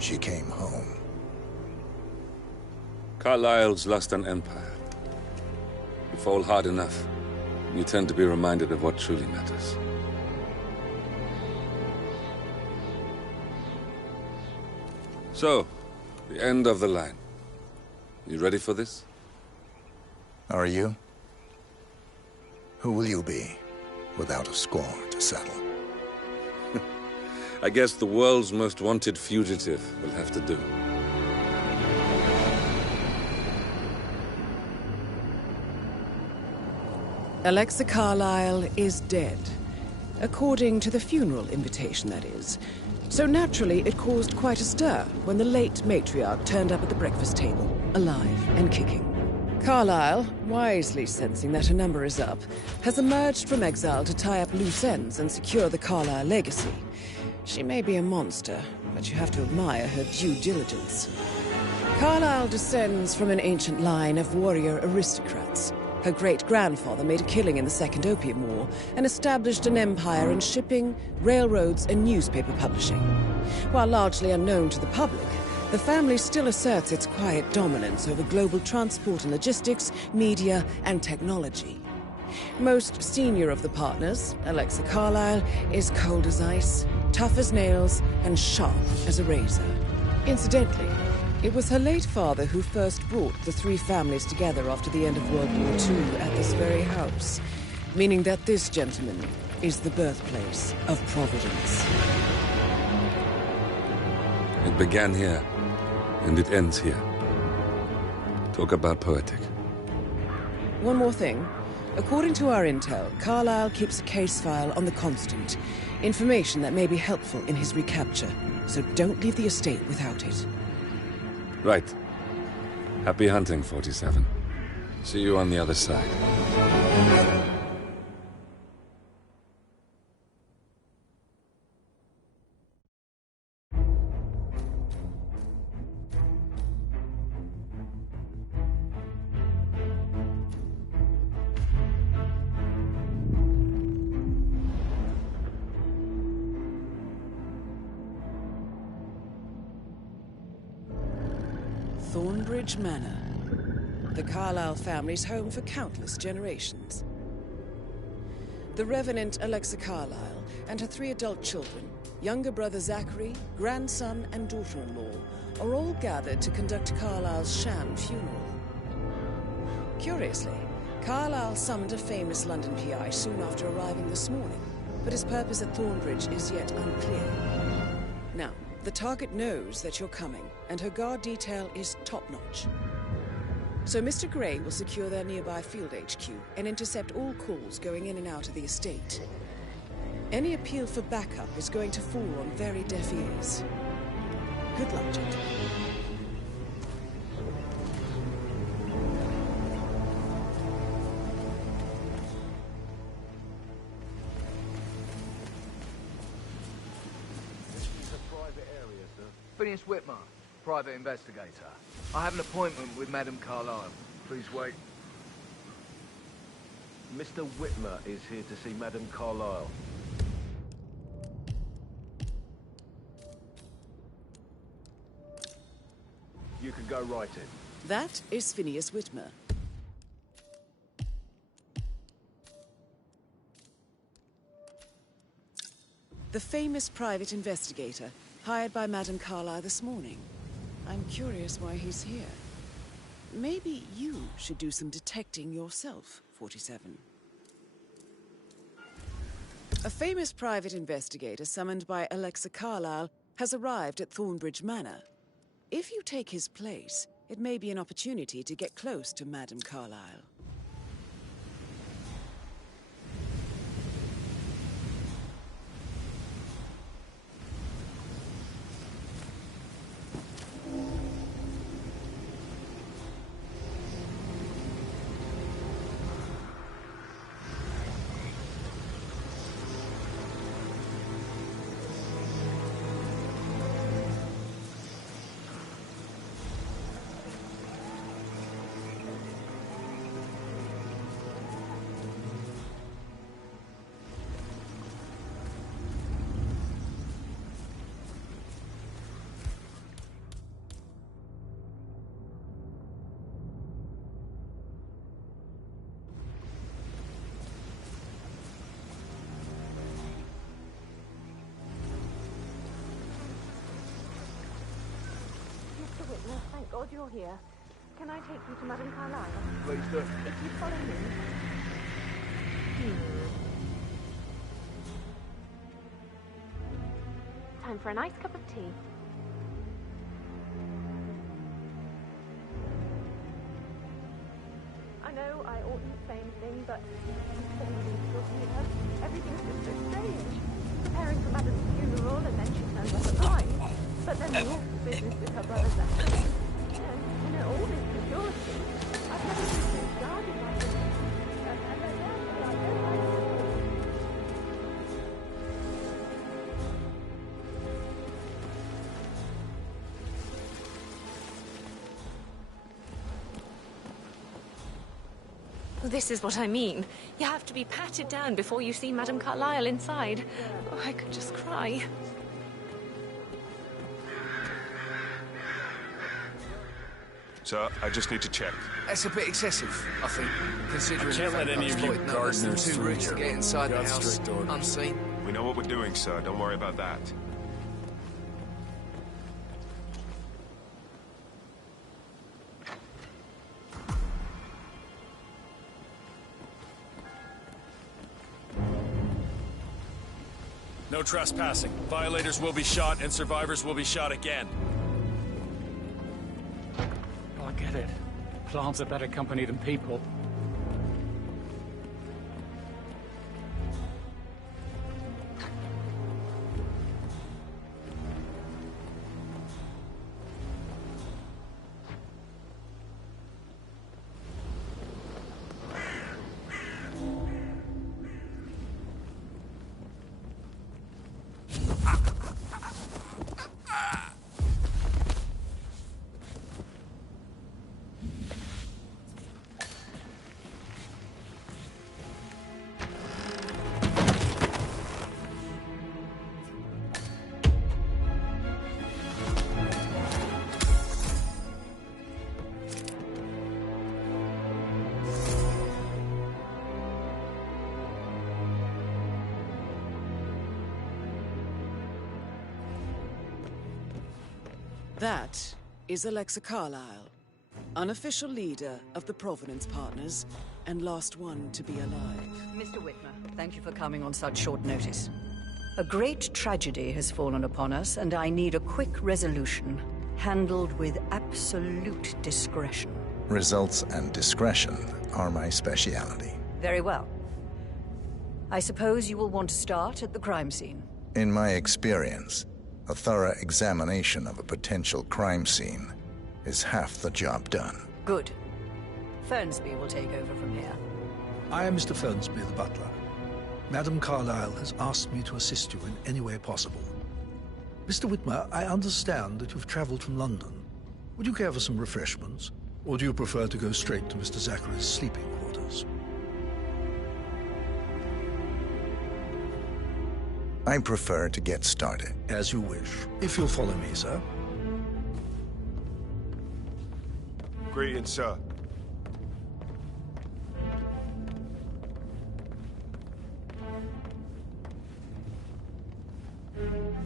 she came home. Carlyle's lost an empire. You fall hard enough, you tend to be reminded of what truly matters. So, the end of the line. You ready for this? Are you? Who will you be, without a score to settle? I guess the world's most wanted fugitive will have to do. Alexa Carlyle is dead. According to the funeral invitation, that is. So naturally, it caused quite a stir when the late matriarch turned up at the breakfast table, alive and kicking. Carlyle, wisely sensing that her number is up, has emerged from exile to tie up loose ends and secure the Carlyle legacy. She may be a monster, but you have to admire her due diligence. Carlyle descends from an ancient line of warrior aristocrats. Her great-grandfather made a killing in the Second Opium War and established an empire in shipping, railroads, and newspaper publishing. While largely unknown to the public, the family still asserts its quiet dominance over global transport and logistics, media, and technology. Most senior of the partners, Alexa Carlyle, is cold as ice, tough as nails, and sharp as a razor. Incidentally, it was her late father who first brought the three families together after the end of World War II at this very house, meaning that this gentleman is the birthplace of Providence. It began here, and it ends here. Talk about poetic. One more thing. According to our intel, Carlyle keeps a case file on the Constant. Information that may be helpful in his recapture, so don't leave the estate without it. Right. Happy hunting, 47. See you on the other side. Thornbridge Manor. The Carlyle family's home for countless generations. The Revenant Alexa Carlyle and her 3 adult children, younger brother Zachary, grandson and daughter-in-law, are all gathered to conduct Carlyle's sham funeral. Curiously, Carlyle summoned a famous London PI soon after arriving this morning, but his purpose at Thornbridge is yet unclear. Now, the target knows that you're coming, and her guard detail is top-notch. So Mr. Gray will secure their nearby field HQ and intercept all calls going in and out of the estate. Any appeal for backup is going to fall on very deaf ears. Good luck, gentlemen. Phineas Whitmer, private investigator. I have an appointment with Madame Carlyle. Please wait. Mr. Whitmer is here to see Madame Carlyle. You can go right in. That is Phineas Whitmer. The famous private investigator, hired by Madame Carlyle this morning. I'm curious why he's here. Maybe you should do some detecting yourself, 47. A famous private investigator summoned by Alexa Carlyle has arrived at Thornbridge Manor. If you take his place, it may be an opportunity to get close to Madame Carlyle. thank God you're here. Can I take you to Madame Carlyle? Please do. If you follow me... Time for a nice cup of tea. I know I oughtn't say anything, but I'm so peaceful here. Everything's just so strange. Preparing for Madame's funeral, and then she turns up blind. But then the awful business with her brother's accident. And, you know, all this security. I've never been so guarded like this. And I don't like it. This is what I mean. You have to be patted down before you see Madame Carlyle inside. Oh, I could just cry. Sir, I just need to check. That's a bit excessive, I think, considering I can't let any of you gardeners two through routes to here. get inside the Got house strict orders. unseen. We know what we're doing, sir. Don't worry about that. No trespassing. Violators will be shot, and survivors will be shot again. Oh, I get it. Plants are better company than people. That is Alexa Carlyle, unofficial leader of the Provenance Partners, and last one to be alive. Mr. Whitmer, thank you for coming on such short notice. A great tragedy has fallen upon us, and I need a quick resolution, handled with absolute discretion. Results and discretion are my speciality. Very well. I suppose you will want to start at the crime scene. In my experience, a thorough examination of a potential crime scene is half the job done. Good. Fernsby will take over from here. I am Mr. Fernsby, the butler. Madame Carlyle has asked me to assist you in any way possible. Mr. Whitmer, I understand that you've traveled from London. Would you care for some refreshments? Or do you prefer to go straight to Mr. Zachary's sleeping quarters? I prefer to get started. As you wish. If you'll follow me, sir. Greetings, sir.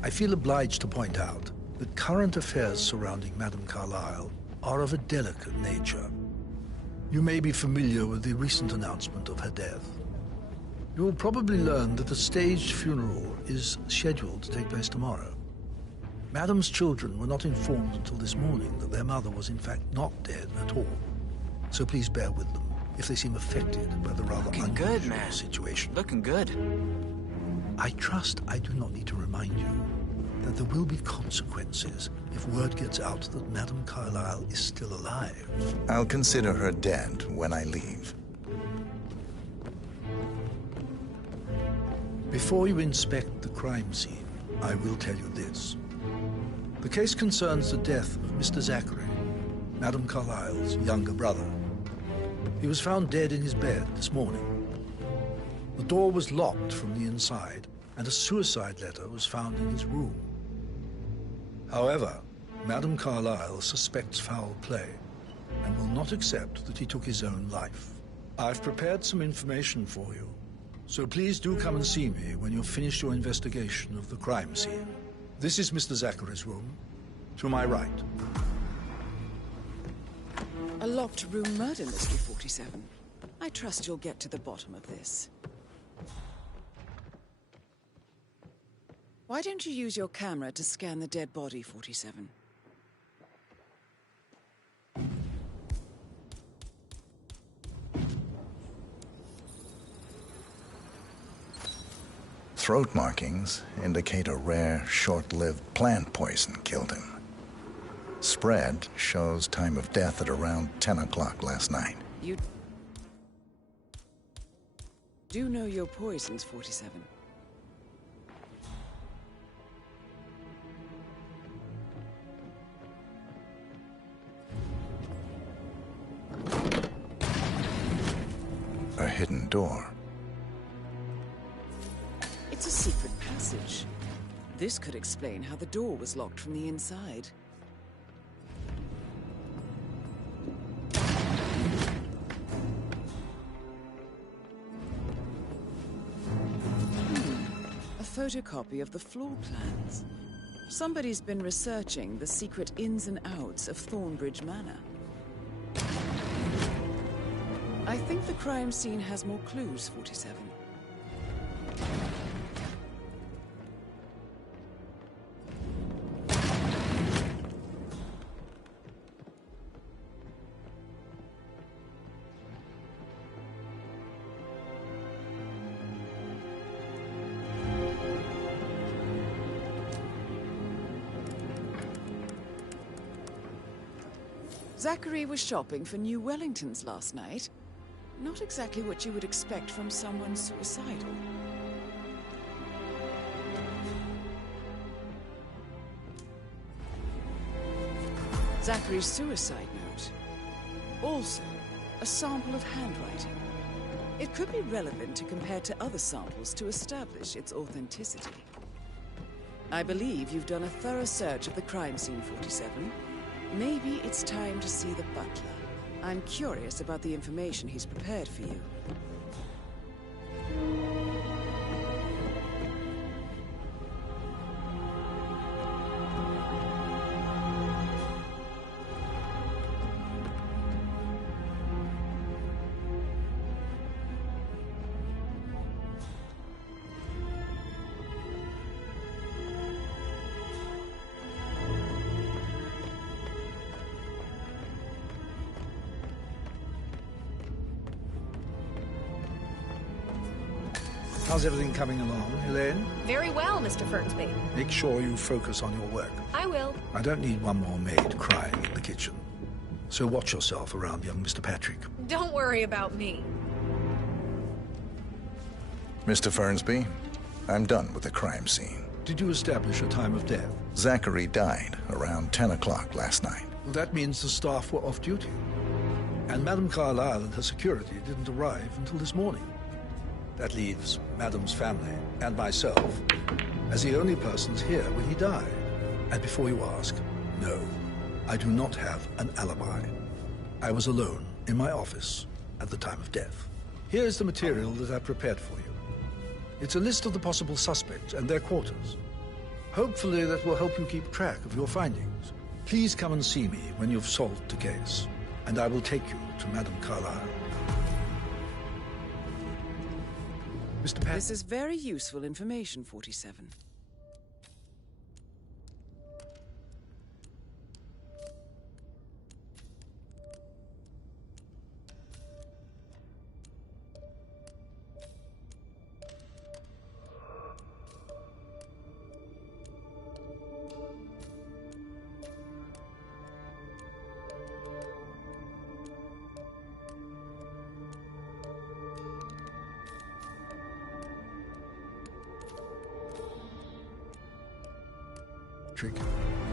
I feel obliged to point out that current affairs surrounding Madame Carlyle are of a delicate nature. You may be familiar with the recent announcement of her death. You will probably learn that a staged funeral is scheduled to take place tomorrow. Madame's children were not informed until this morning that their mother was in fact not dead at all. So please bear with them if they seem affected by the rather unusual situation. Looking good. I trust I do not need to remind you that there will be consequences if word gets out that Madame Carlyle is still alive. I'll consider her dead when I leave. Before you inspect the crime scene, I will tell you this. The case concerns the death of Mr. Zachary, Madame Carlyle's younger brother. He was found dead in his bed this morning. The door was locked from the inside, and a suicide letter was found in his room. However, Madame Carlyle suspects foul play and will not accept that he took his own life. I've prepared some information for you, so please do come and see me when you've finished your investigation of the crime scene. This is Mr. Zachary's room, to my right. A locked room murder mystery, 47. I trust you'll get to the bottom of this. Why don't you use your camera to scan the dead body, 47? Throat markings indicate a rare, short-lived plant poison killed him. Spread shows time of death at around 10 o'clock last night. You do know your poisons, 47. A hidden door. It's a secret passage. This could explain how the door was locked from the inside. A photocopy of the floor plans. Somebody's been researching the secret ins and outs of Thornbridge Manor. I think the crime scene has more clues, 47. Zachary was shopping for new Wellingtons last night. Not exactly what you would expect from someone suicidal. Zachary's suicide note. Also, a sample of handwriting. It could be relevant to compare to other samples to establish its authenticity. I believe you've done a thorough search of the crime scene, 47. Maybe it's time to see the butler. I'm curious about the information he's prepared for you. How's everything coming along, Elaine? Very well, Mr. Fernsby. Make sure you focus on your work. I will. I don't need one more maid crying in the kitchen. So watch yourself around young Mr. Patrick. Don't worry about me. Mr. Fernsby, I'm done with the crime scene. Did you establish a time of death? Zachary died around 10 o'clock last night. Well, that means the staff were off duty. And Madame Carlyle and her security didn't arrive until this morning. That leaves Madame's family and myself as the only persons here when he died. And before you ask, no, I do not have an alibi. I was alone in my office at the time of death. Here is the material that I prepared for you. It's a list of the possible suspects and their quarters. Hopefully that will help you keep track of your findings. Please come and see me when you've solved the case, and I will take you to Madame Carlyle. Mr. Pat. This is very useful information, 47.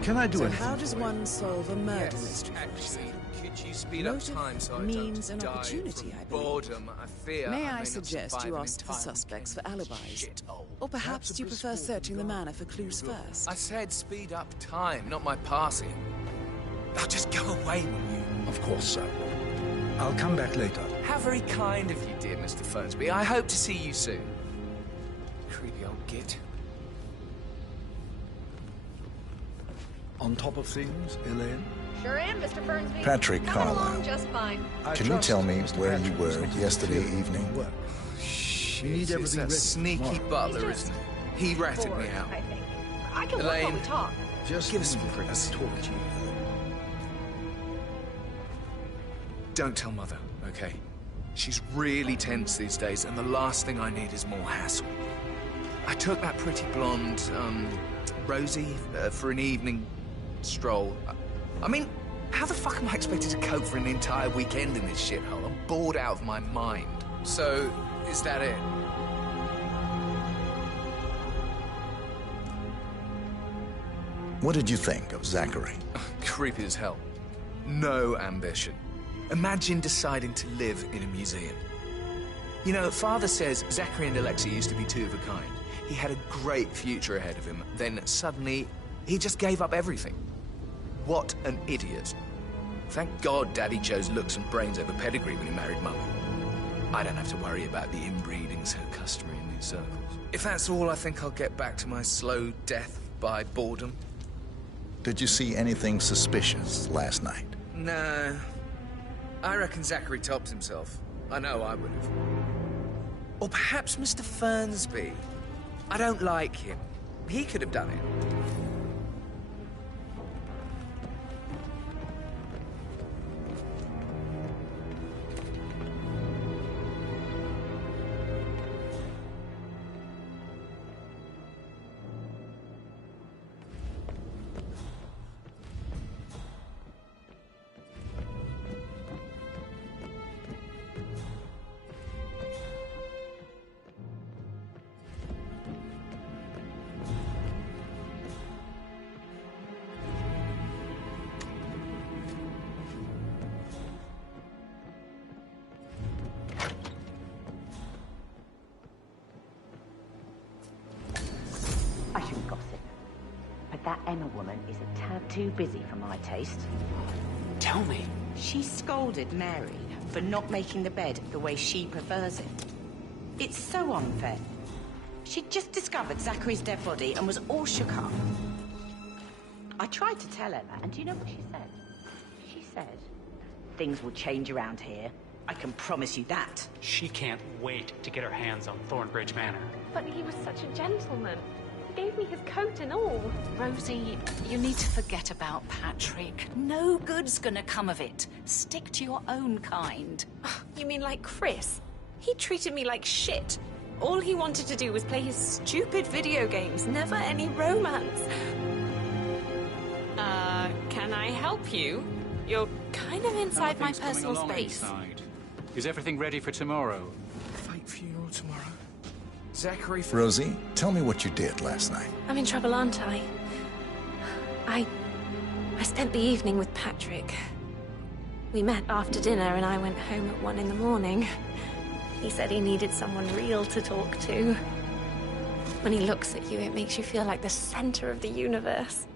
Can I do so anything? How does one solve a murder mystery? Actually, could you speed up time so I means don't an die opportunity, from I believe. boredom? I fear May I I not suggest survive you an ask for entire suspects for weekend. alibis? Shithole. Or perhaps you prefer searching the manor for clues first? I said speed up time, not my passing. Now just go away, will you? Of course, sir. I'll come back later. How very kind of you, dear Mr. Fernsby. I hope to see you soon. Creepy old git. On top of things, Elaine? Sure am, Mr. Fernsby. Patrick Coming along Carlyle. just fine. Can you tell me where you were yesterday evening? Shit, it's that sneaky butler, isn't it? He ratted me out. I think. I can work while Elaine, we talk. just give us some privacy. Talk to you. Don't tell Mother, okay? She's really tense these days, and the last thing I need is more hassle. I took that pretty blonde, Rosie, for an evening stroll. I mean, how the fuck am I expected to cope for an entire weekend in this shithole? I'm bored out of my mind. So, is that it? What did you think of Zachary? Creepy as hell. No ambition. Imagine deciding to live in a museum. You know, Father says Zachary and Alexa used to be two of a kind. He had a great future ahead of him. Then suddenly, he just gave up everything. What an idiot. Thank God Daddy chose looks and brains over pedigree when he married Mummy. I don't have to worry about the inbreeding so customary in these circles. If that's all, I think I'll get back to my slow death by boredom. Did you see anything suspicious last night? No. I reckon Zachary tops himself. I know I would have. Or perhaps Mr. Fernsby. I don't like him. He could have done it. I shouldn't gossip, but that Emma woman is a tad too busy for my taste. Tell me. She scolded Mary for not making the bed the way she prefers it. It's so unfair. She'd just discovered Zachary's dead body and was all shook up. I tried to tell Emma, and do you know what she said? She said, things will change around here. I can promise you that. She can't wait to get her hands on Thornbridge Manor. But he was such a gentleman. He gave me his coat and all. Rosie, you need to forget about Patrick. No good's gonna come of it. Stick to your own kind. You mean like Chris? He treated me like shit. All he wanted to do was play his stupid video games, never any romance. Can I help you? You're kind of inside my personal space. Is everything ready for tomorrow? Fake funeral tomorrow. Zachary... Rosie, tell me what you did last night. I'm in trouble, aren't I? I spent the evening with Patrick. We met after dinner and I went home at 1 in the morning. He said he needed someone real to talk to. When he looks at you, it makes you feel like the center of the universe.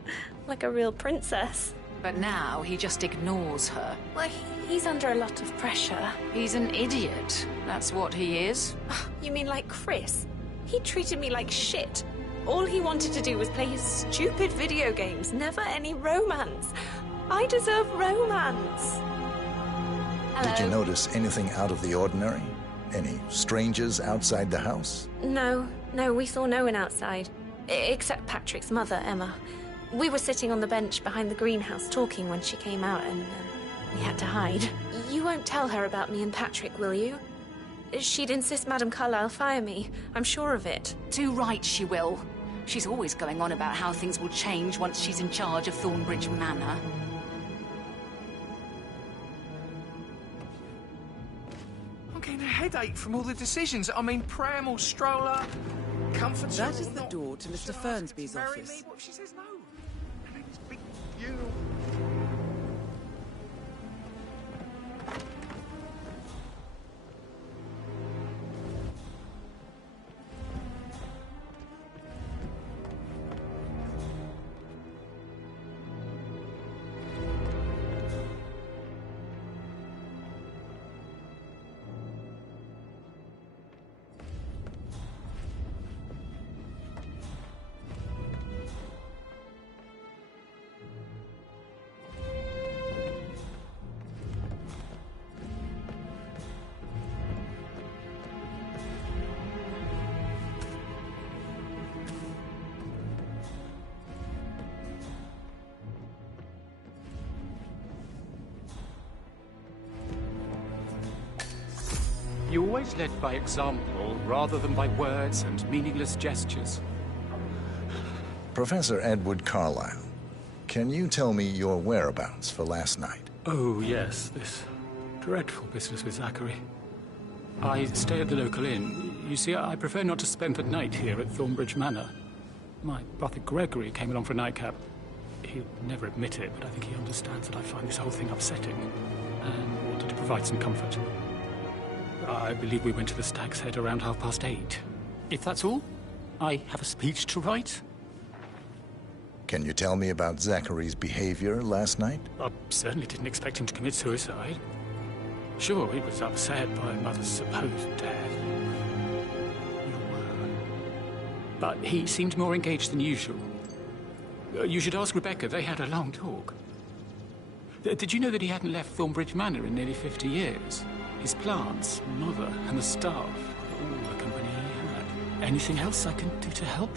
Like a real princess. But now he just ignores her. Well, he's under a lot of pressure. He's an idiot. That's what he is. You mean like Chris? He treated me like shit. All he wanted to do was play his stupid video games, never any romance. I deserve romance. Hello. Did you notice anything out of the ordinary? Any strangers outside the house? No, we saw no one outside. Except Patrick's mother, Emma. We were sitting on the bench behind the greenhouse talking when she came out and we had to hide. You won't tell her about me and Patrick, will you? She'd insist Madame Carlyle fire me. I'm sure of it. Too right she will. She's always going on about how things will change once she's in charge of Thornbridge Manor. I'm getting a headache from all the decisions. I mean, pram or stroller, comfort. That is the door to Mr. Fernsby's office. What if she says no? You always led by example, rather than by words and meaningless gestures. Professor Edward Carlyle, can you tell me your whereabouts for last night? Oh, yes, this dreadful business with Zachary. I stay at the local inn. You see, I prefer not to spend the night here at Thornbridge Manor. My brother Gregory came along for a nightcap. He'll never admit it, but I think he understands that I find this whole thing upsetting, and wanted to provide some comfort. I believe we went to the Stag's Head around 8:30. If that's all, I have a speech to write. Can you tell me about Zachary's behavior last night? I certainly didn't expect him to commit suicide. Sure, he was upset by Mother's supposed death. But he seemed more engaged than usual. You should ask Rebecca. They had a long talk. Did you know that he hadn't left Thornbridge Manor in nearly 50 years? His plants, Mother, and the staff, all the company he had. Anything else I can do to help?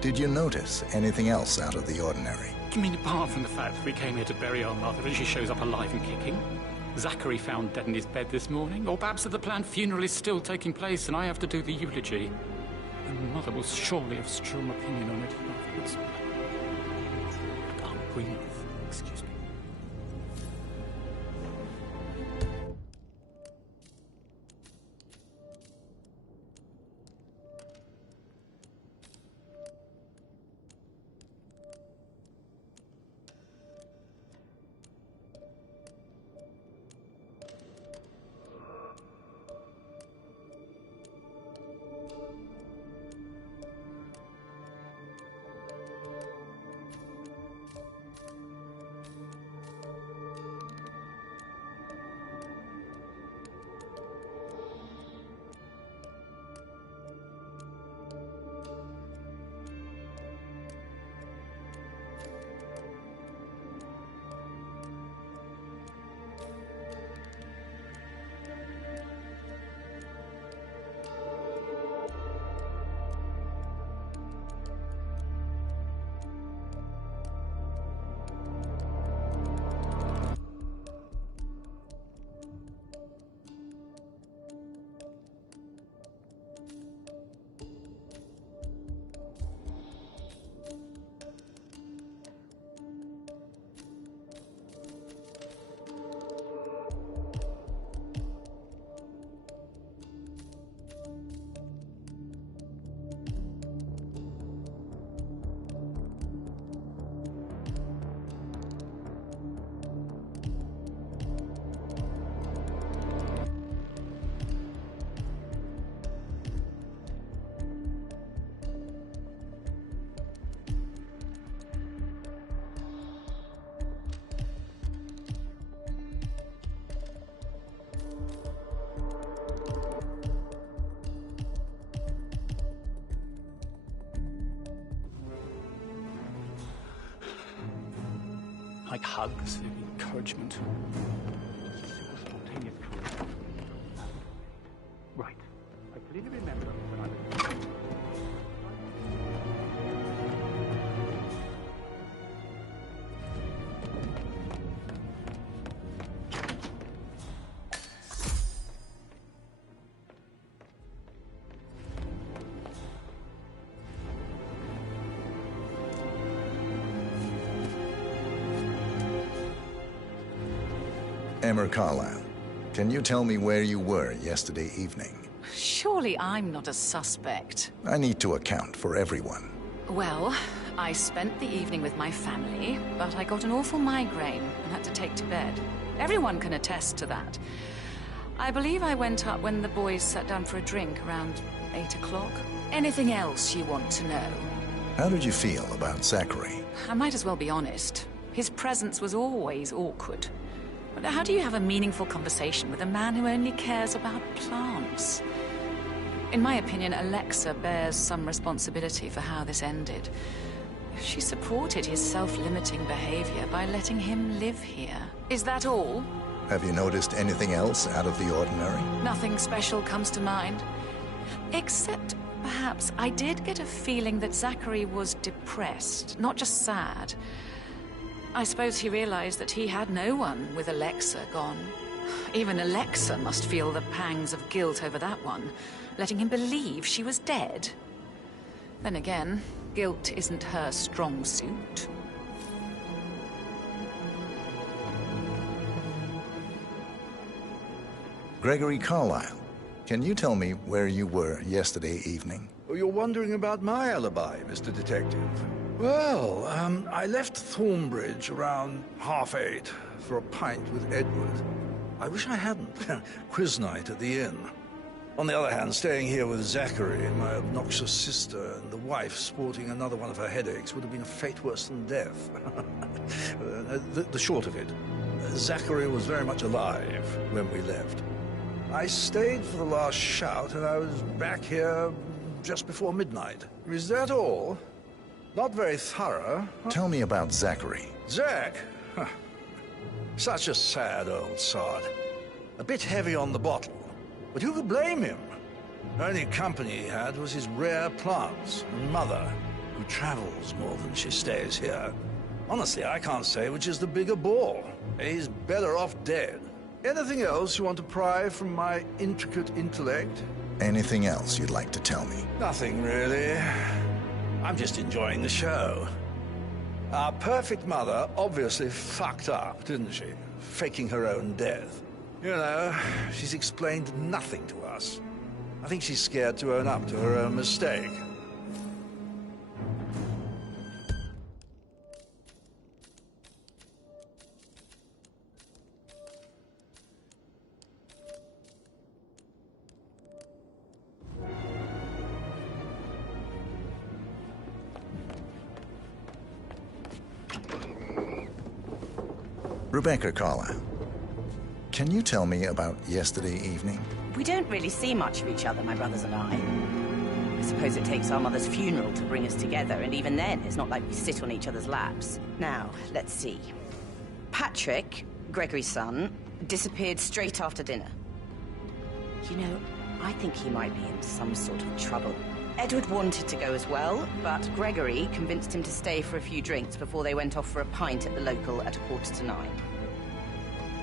Did you notice anything else out of the ordinary? You mean apart from the fact that we came here to bury our mother and she shows up alive and kicking? Zachary found dead in his bed this morning? Or perhaps that the planned funeral is still taking place and I have to do the eulogy? And Mother will surely have strong opinion on it afterwards. I can't breathe. Excuse me. Like hugs, encouragement. Spontaneous courage. Right. I clearly remember when I was... Emma Carlyle, can you tell me where you were yesterday evening? Surely I'm not a suspect. I need to account for everyone. Well, I spent the evening with my family, but I got an awful migraine and had to take to bed. Everyone can attest to that. I believe I went up when the boys sat down for a drink around 8 o'clock. Anything else you want to know? How did you feel about Zachary? I might as well be honest. His presence was always awkward. But how do you have a meaningful conversation with a man who only cares about plants? In my opinion, Alexa bears some responsibility for how this ended. She supported his self-limiting behavior by letting him live here. Is that all? Have you noticed anything else out of the ordinary? Nothing special comes to mind. Except, perhaps, I did get a feeling that Zachary was depressed, not just sad. I suppose he realized that he had no one with Alexa gone. Even Alexa must feel the pangs of guilt over that one, letting him believe she was dead. Then again, guilt isn't her strong suit. Gregory Carlyle, can you tell me where you were yesterday evening? Oh, you're wondering about my alibi, Mr. Detective. Well, I left Thornbridge around 8:30 for a pint with Edward. I wish I hadn't. Quiz night at the inn. On the other hand, staying here with Zachary, my obnoxious sister, and the wife sporting another one of her headaches would have been a fate worse than death. The short of it, Zachary was very much alive when we left. I stayed for the last shout, and I was back here just before midnight. Is that all? Not very thorough. Tell me about Zachary. Zach? Huh. Such a sad old sod. A bit heavy on the bottle, but who could blame him? The only company he had was his rare plants and mother, who travels more than she stays here. Honestly, I can't say which is the bigger bore. He's better off dead. Anything else you want to pry from my intricate intellect? Anything else you'd like to tell me? Nothing, really. I'm just enjoying the show. Our perfect mother obviously fucked up, didn't she? Faking her own death. You know, she's explained nothing to us. I think she's scared to own up to her own mistake. Rebecca Carlyle, can you tell me about yesterday evening? We don't really see much of each other, my brothers and I. I suppose it takes our mother's funeral to bring us together, and even then, it's not like we sit on each other's laps. Now, let's see. Patrick, Gregory's son, disappeared straight after dinner. You know, I think he might be in some sort of trouble. Edward wanted to go as well, but Gregory convinced him to stay for a few drinks before they went off for a pint at the local at 9:15.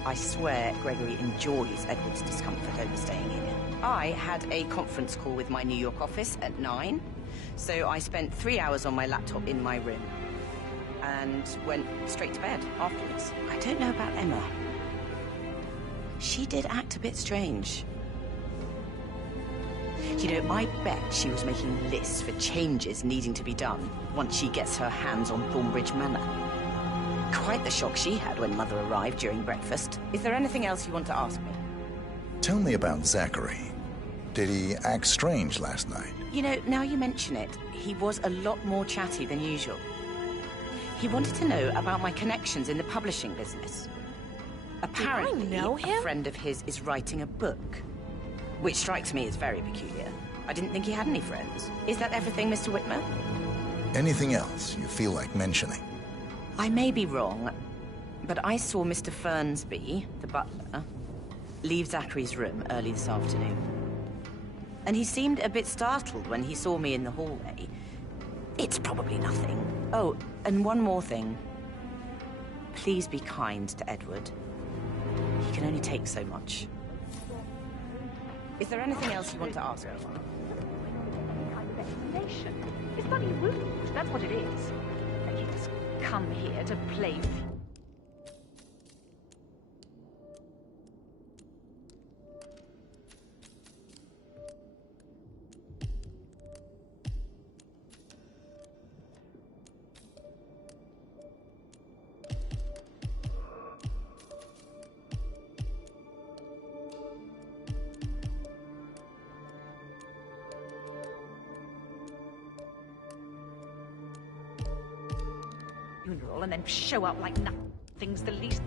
I swear Gregory enjoys Edward's discomfort over staying here. I had a conference call with my New York office at 9, so I spent 3 hours on my laptop in my room and went straight to bed afterwards. I don't know about Emma. She did act a bit strange. You know, I bet she was making lists for changes needing to be done once she gets her hands on Thornbridge Manor. Quite the shock she had when Mother arrived during breakfast. Is there anything else you want to ask me? Tell me about Zachary. Did he act strange last night? You know, now you mention it, he was a lot more chatty than usual. He wanted to know about my connections in the publishing business. Apparently, a friend of his is writing a book, which strikes me as very peculiar. I didn't think he had any friends. Is that everything, Mr. Whitmer? Anything else you feel like mentioning? I may be wrong, but I saw Mr. Fernsby, the butler, leave Zachary's room early this afternoon. And he seemed a bit startled when he saw me in the hallway. It's probably nothing. Oh, and one more thing. Please be kind to Edward. He can only take so much. Is there anything else you want to ask me? Kind of explanation. It's bloody rude, that's what it is. And you just come here to play. Funeral and then show up like nothing's the least.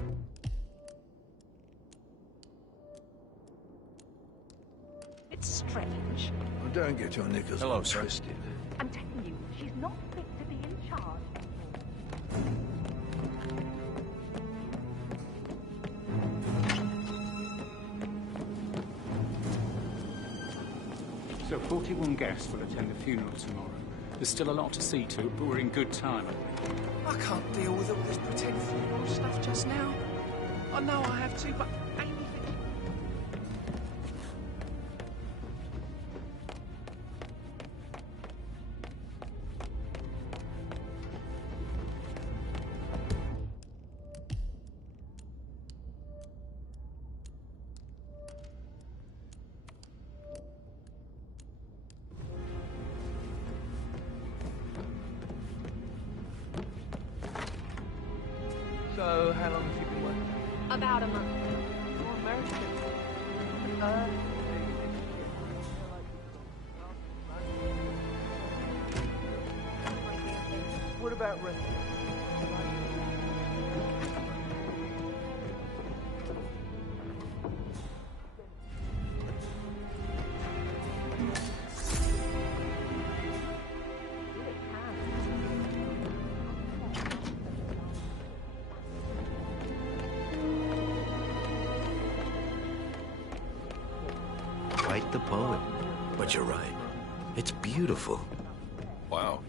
It's strange. Well, don't get your knickers all twisted. I'm telling you, she's not fit to be in charge So 41 guests will attend the funeral tomorrow. There's still a lot to see to, but we're in good time. I can't deal with all this pretend funeral stuff just now. I know I have to, but ain't anything So, how long have you been working? About a month. You're American. What about rest? Quite the poem. But you're right. It's beautiful. Wow.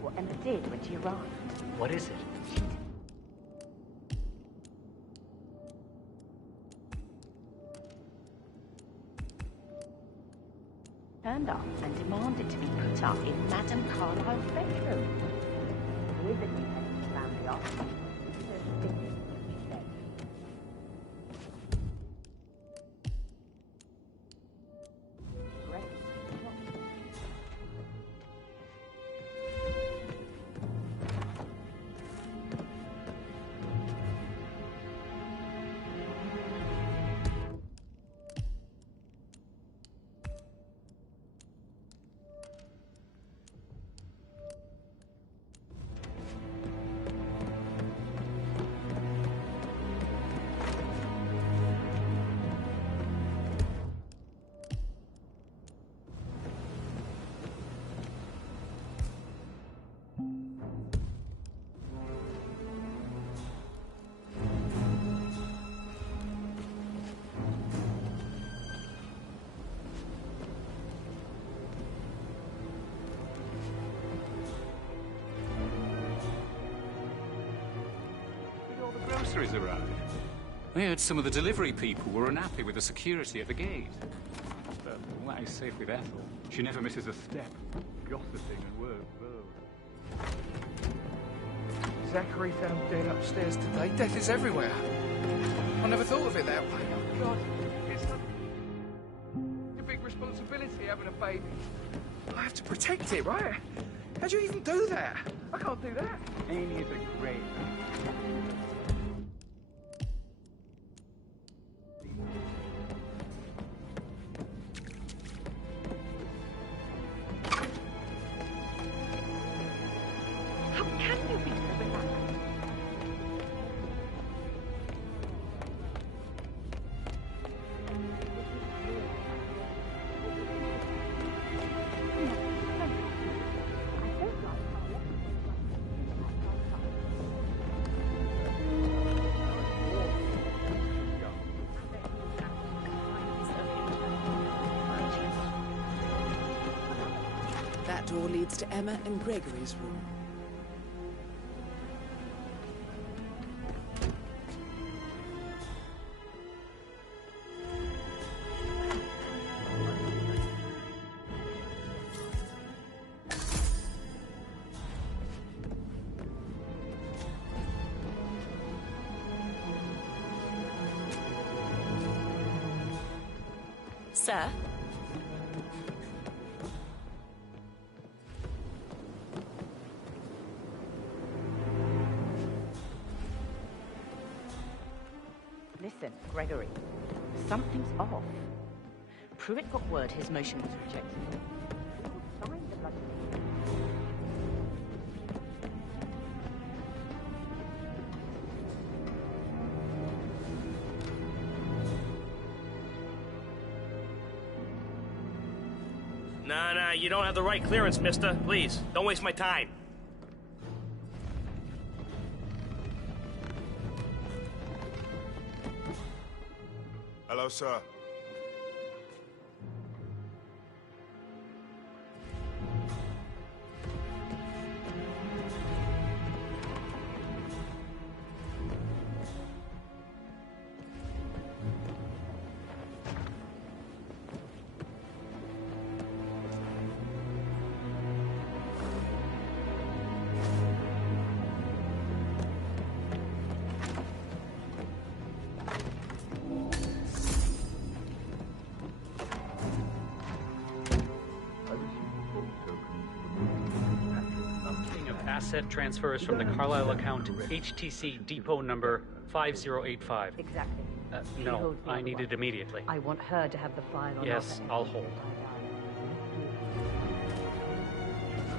What Emma did when she arrived. What is it? Turned up and demanded to be put up in Madame Carlyle's bedroom. Here's a new family off. Groceries arrived. I heard some of the delivery people were unhappy with the security at the gate. But all that is safe with Ethel. She never misses a step. Gossiping and work, though. Zachary found dead upstairs today. Death is everywhere. I never thought of it that way. Oh, God. It's a big responsibility having a baby. I have to protect it, right? How'd you even do that? I can't do that. Amy is a great man. That door leads to Emma and Gregory's room. Sir? Listen, Gregory, something's off. Pruitt got word his motion was rejected. Sign the bloody thing. Nah, you don't have the right clearance, mister. Please, don't waste my time. Hello, sir. asset transfers from the Carlisle account HTC depot number 5085. Exactly. No, I need it immediately. I want her to have the file on Yes, her. I'll hold.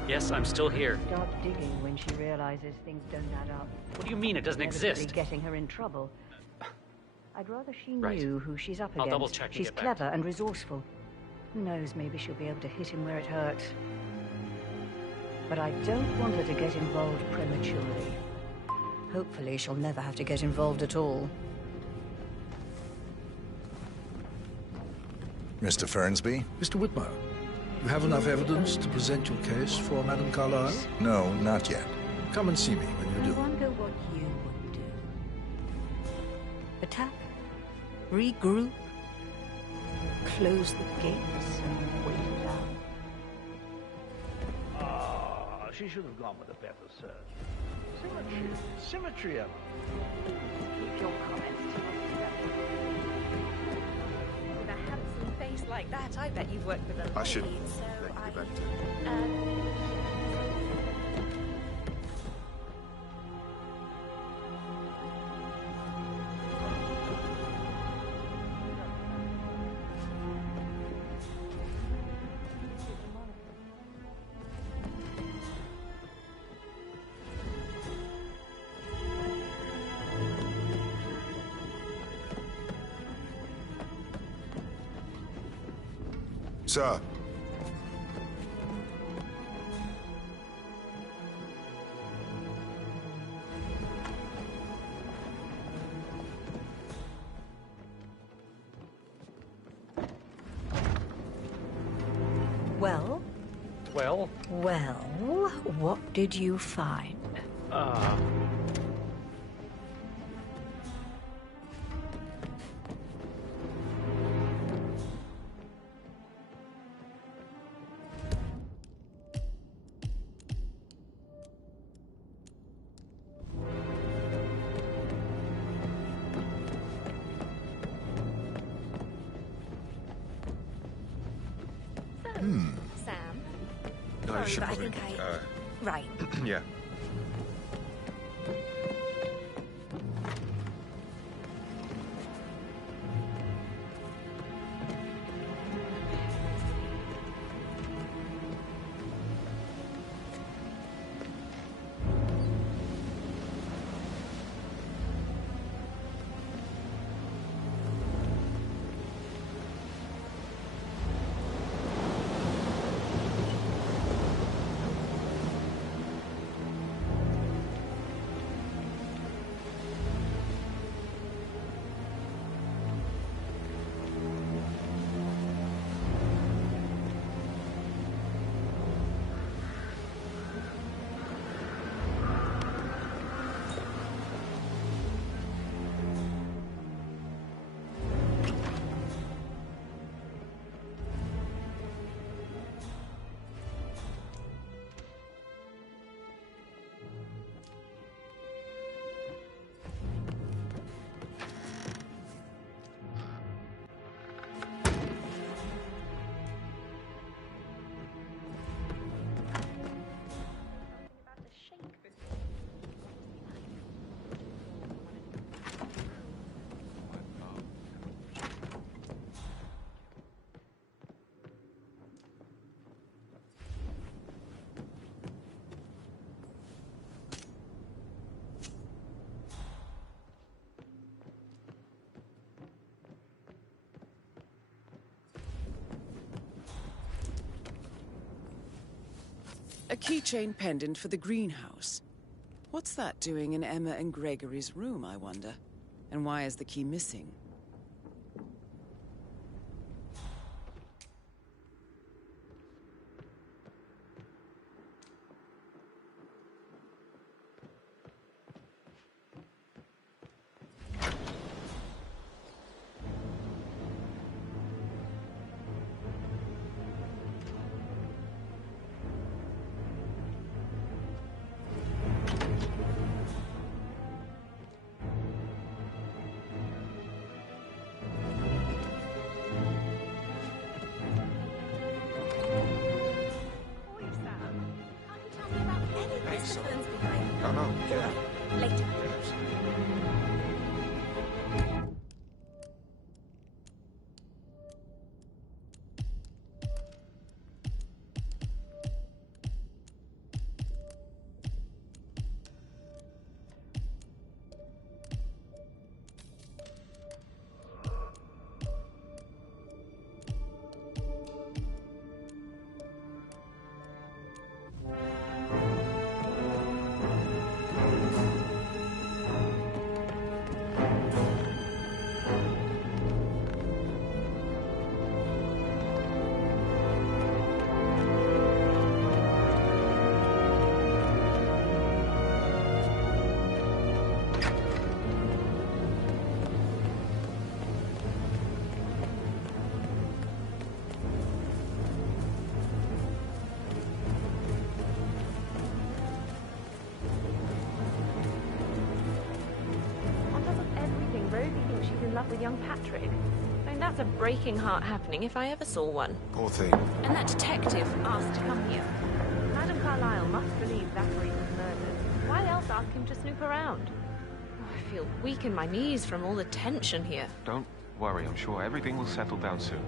Yes, I'm still here. Start digging when she realizes things don't add up. What do you mean it doesn't Inevitably exist? Getting her in trouble. I'd rather she Right. knew who she's up I'll against. double-check and She's get back clever and resourceful. Who knows, maybe she'll be able to hit him where it hurts. But I don't want her to get involved prematurely. Hopefully she'll never have to get involved at all. Mr. Fernsby? Mr. Whitmer, you have enough evidence to present your case for Madame Carlyle? No, not yet. Come and see me when you I do. wonder what you would do. Attack? Regroup? Close the gates and wait it out? Ah, she should have gone with a better search. Symmetry. Symmetry, Emma. Keep your comments to yourself. With a handsome face like that, I bet you've worked with a I should lead, so let you back to... Sir. Well? Well? Well, what did you find? Sam? No, Sorry, you should but I probably... think Right. yeah. A keychain pendant for the greenhouse. What's that doing in Emma and Gregory's room, I wonder? And why is the key missing? Mr. Fern's behind. Oh, no, yeah. Later. With young Patrick. I mean, that's a breaking heart happening if I ever saw one. Poor thing. And that detective asked to come here. Madam Carlyle must believe Zachary was murdered. Why else ask him to snoop around? Oh, I feel weak in my knees from all the tension here. Don't worry, I'm sure everything will settle down soon.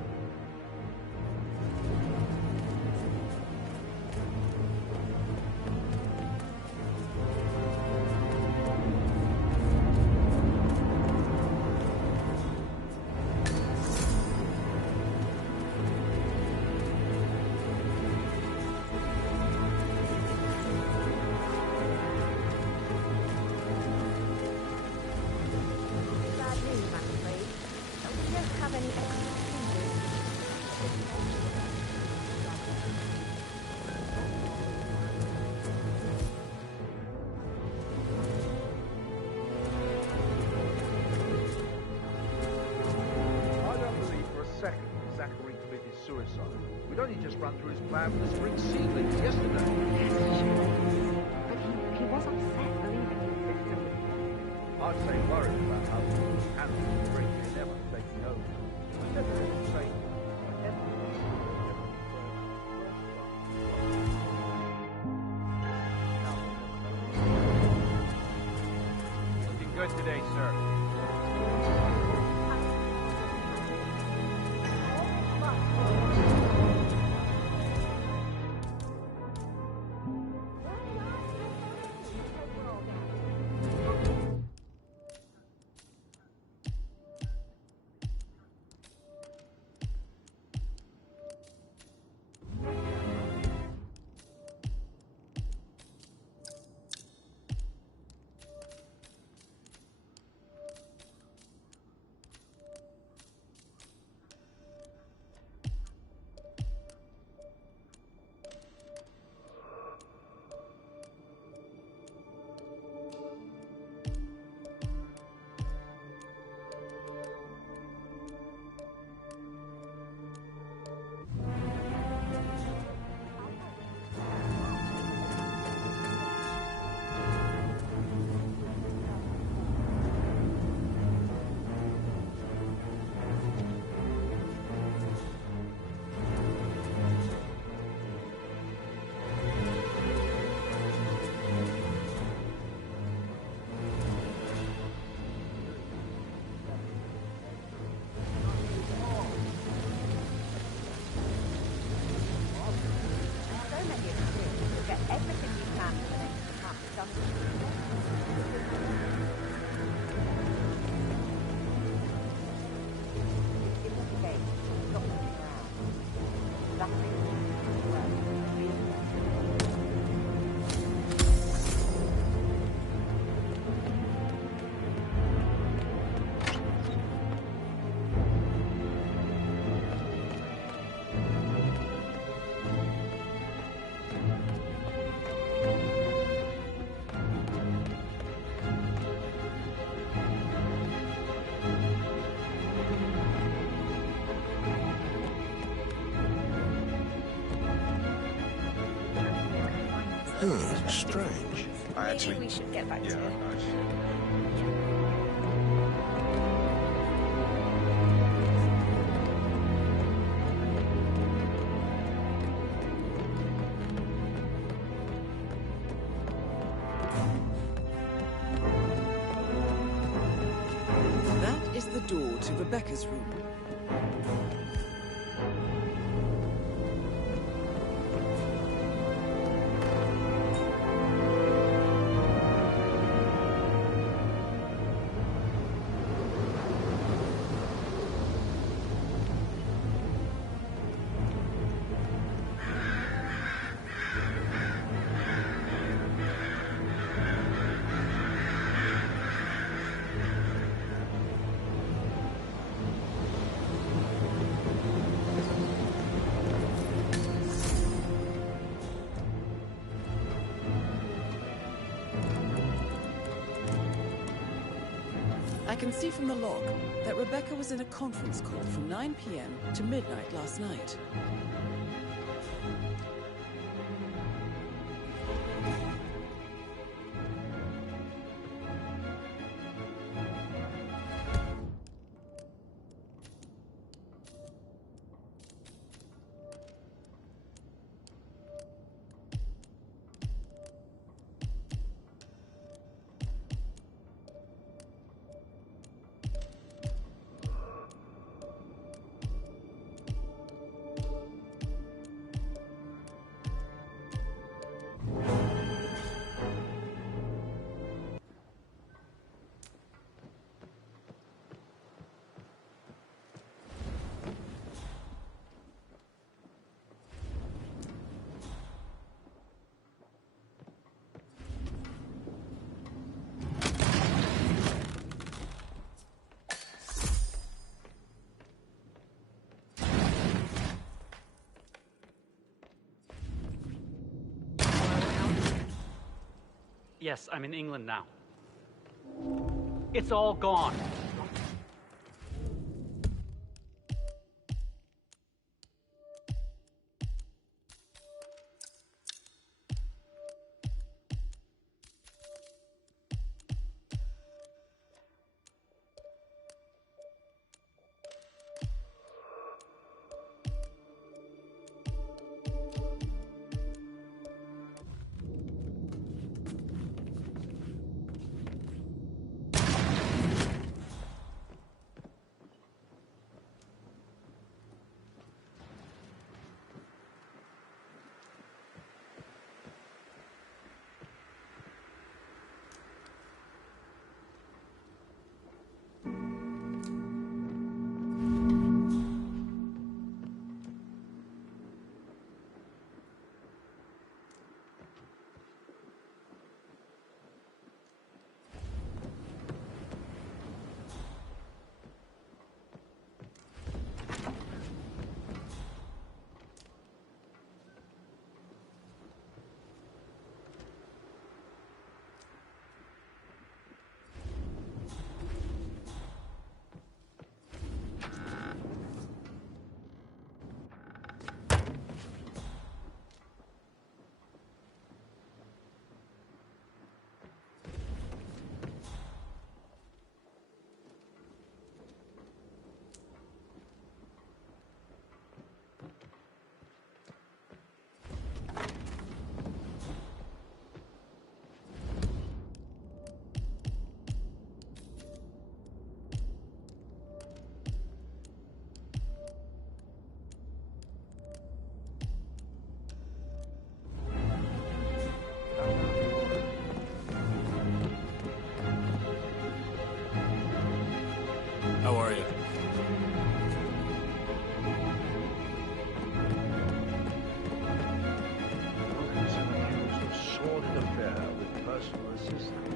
We'd only just run through his plan with the spring seedlings yesterday. Yes, sure. But he was upset believing his sister was... I'd say worried about how he handled the break and never taking over. I never heard him say looking good today, sir. Strange. Maybe we should get back to it. Rebecca's room. I can see from the log that Rebecca was in a conference call from 9 p.m. to midnight last night. Yes, I'm in England now. It's all gone. How are you? Accused of sordid affair with personal assistant.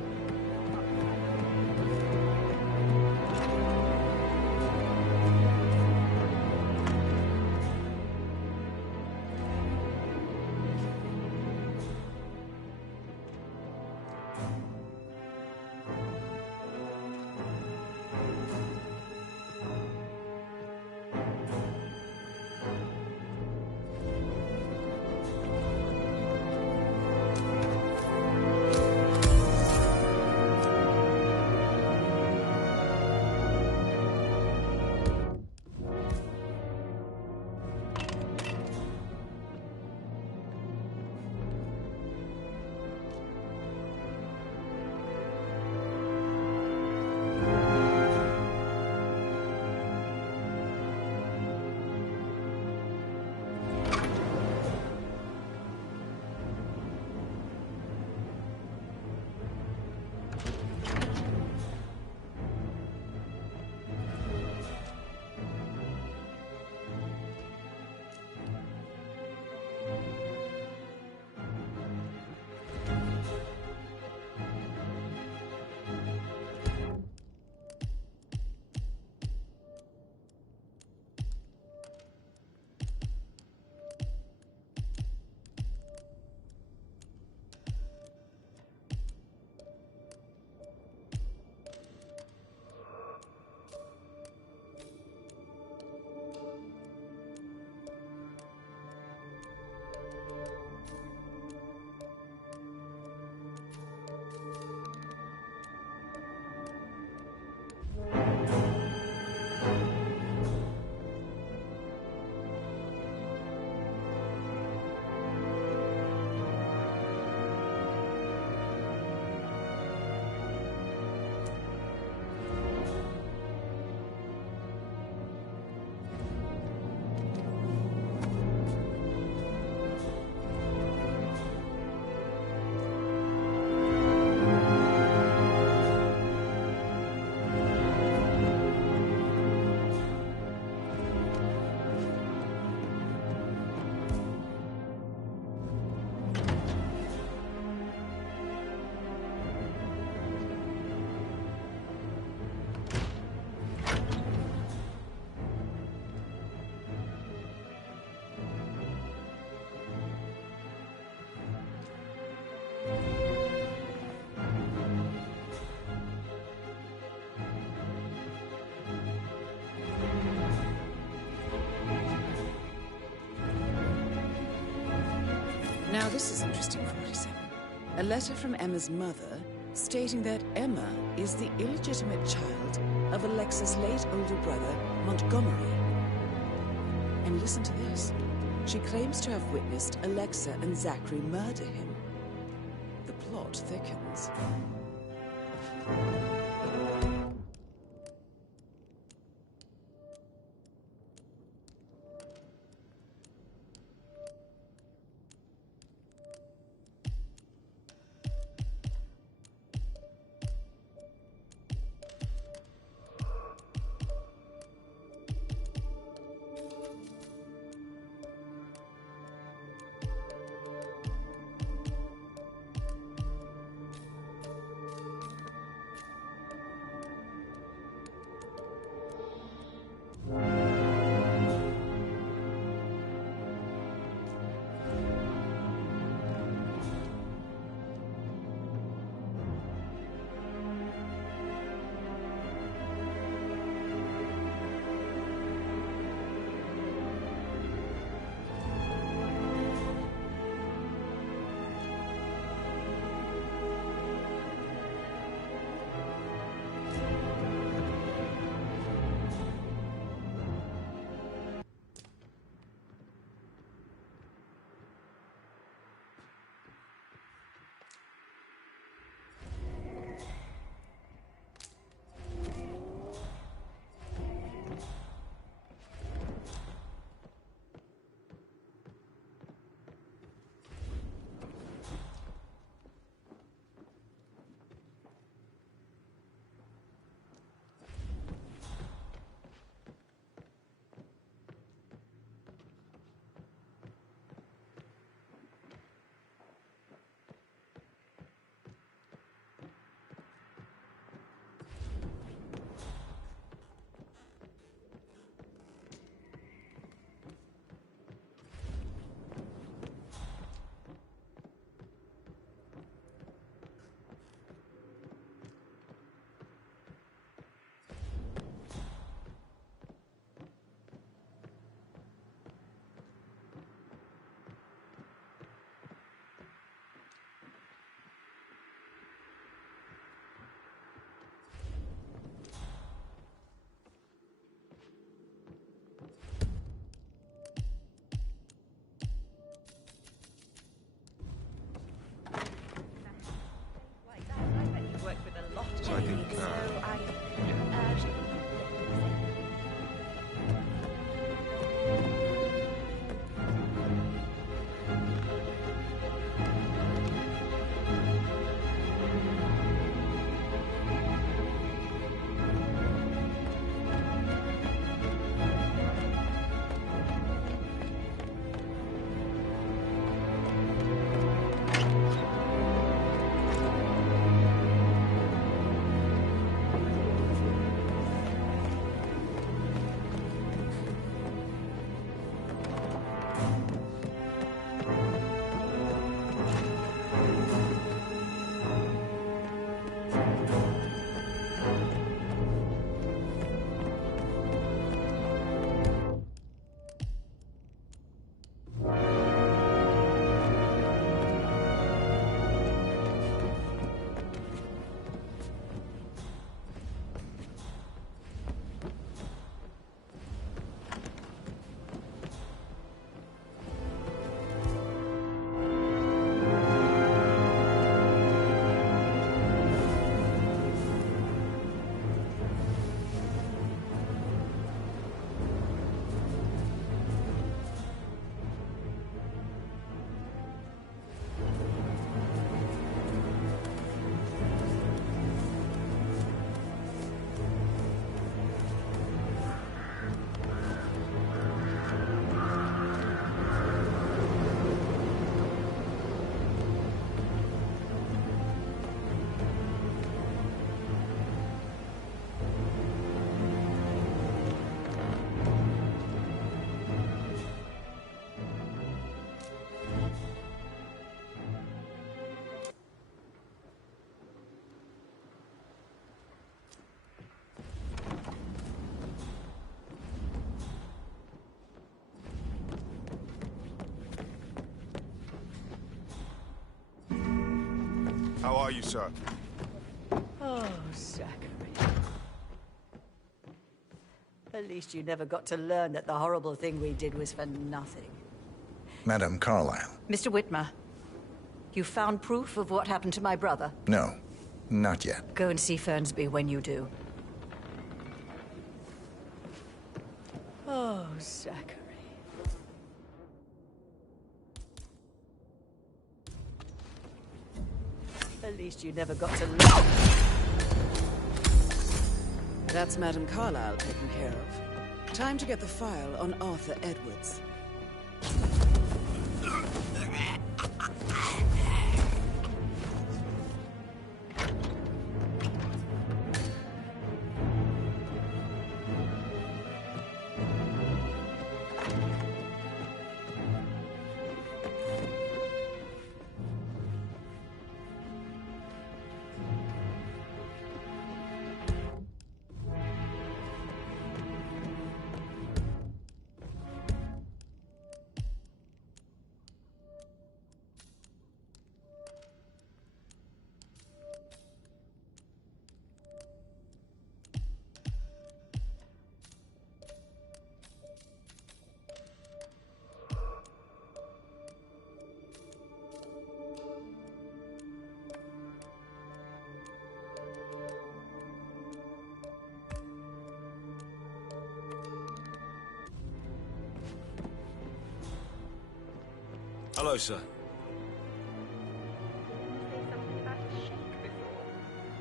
Now this is interesting, 47. A letter from Emma's mother stating that Emma is the illegitimate child of Alexa's late older brother, Montgomery. And listen to this. She claims to have witnessed Alexa and Zachary murder him. The plot thickens. How are you, sir? Oh, Zachary. At least you never got to learn that the horrible thing we did was for nothing. Madame Carlyle. Mr. Whitmer, you found proof of what happened to my brother? No, not yet. Go and see Fernsby when you do. Oh, Zachary. At least you never got to learn. That's Madame Carlyle taken care of. Time to get the file on Arthur Edwards. Hello, sir.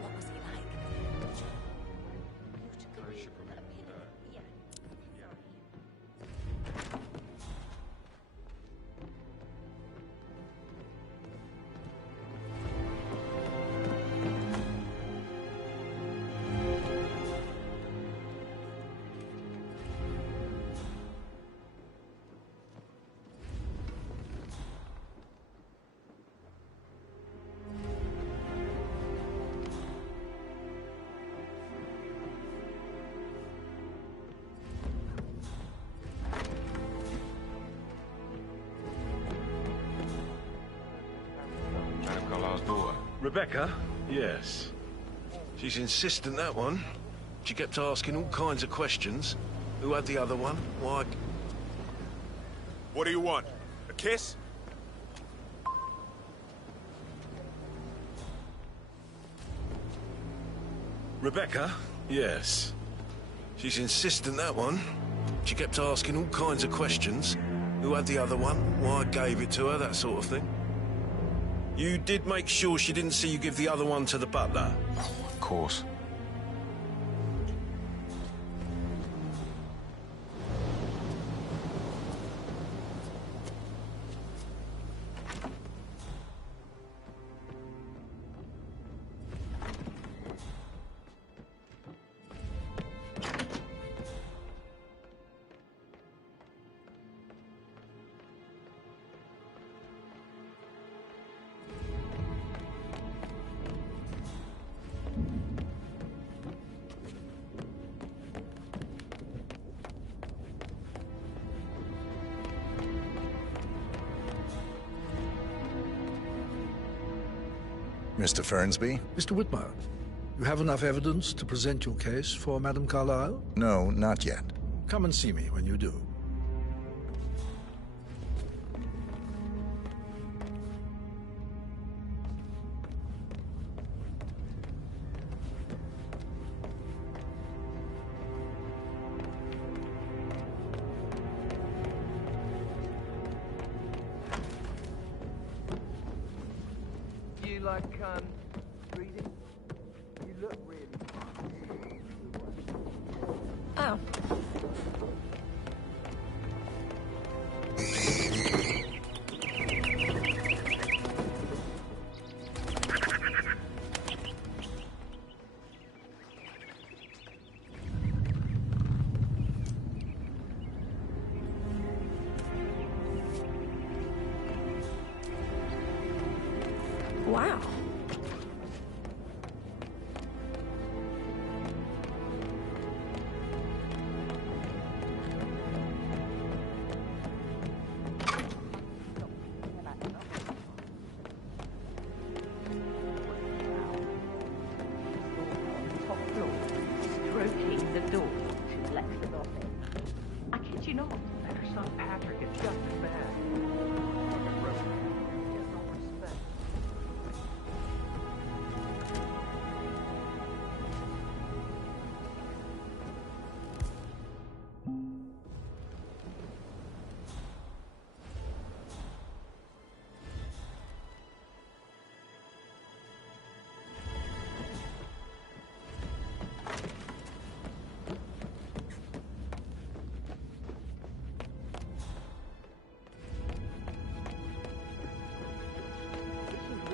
What was he like? Madame Carlyle's daughter. Rebecca? Yes. She's insistent, that one. She kept asking all kinds of questions. Who had the other one? Why? What do you want? A kiss? Rebecca? Yes. She's insistent, that one. She kept asking all kinds of questions. Who had the other one? Why I gave it to her, that sort of thing. You did make sure she didn't see you give the other one to the butler? Of course. Mr. Fernsby? Mr. Whitmer, you have enough evidence to present your case for Madame Carlyle? No, not yet. Come and see me when you do. You like, reading? You look really... Oh. Wow.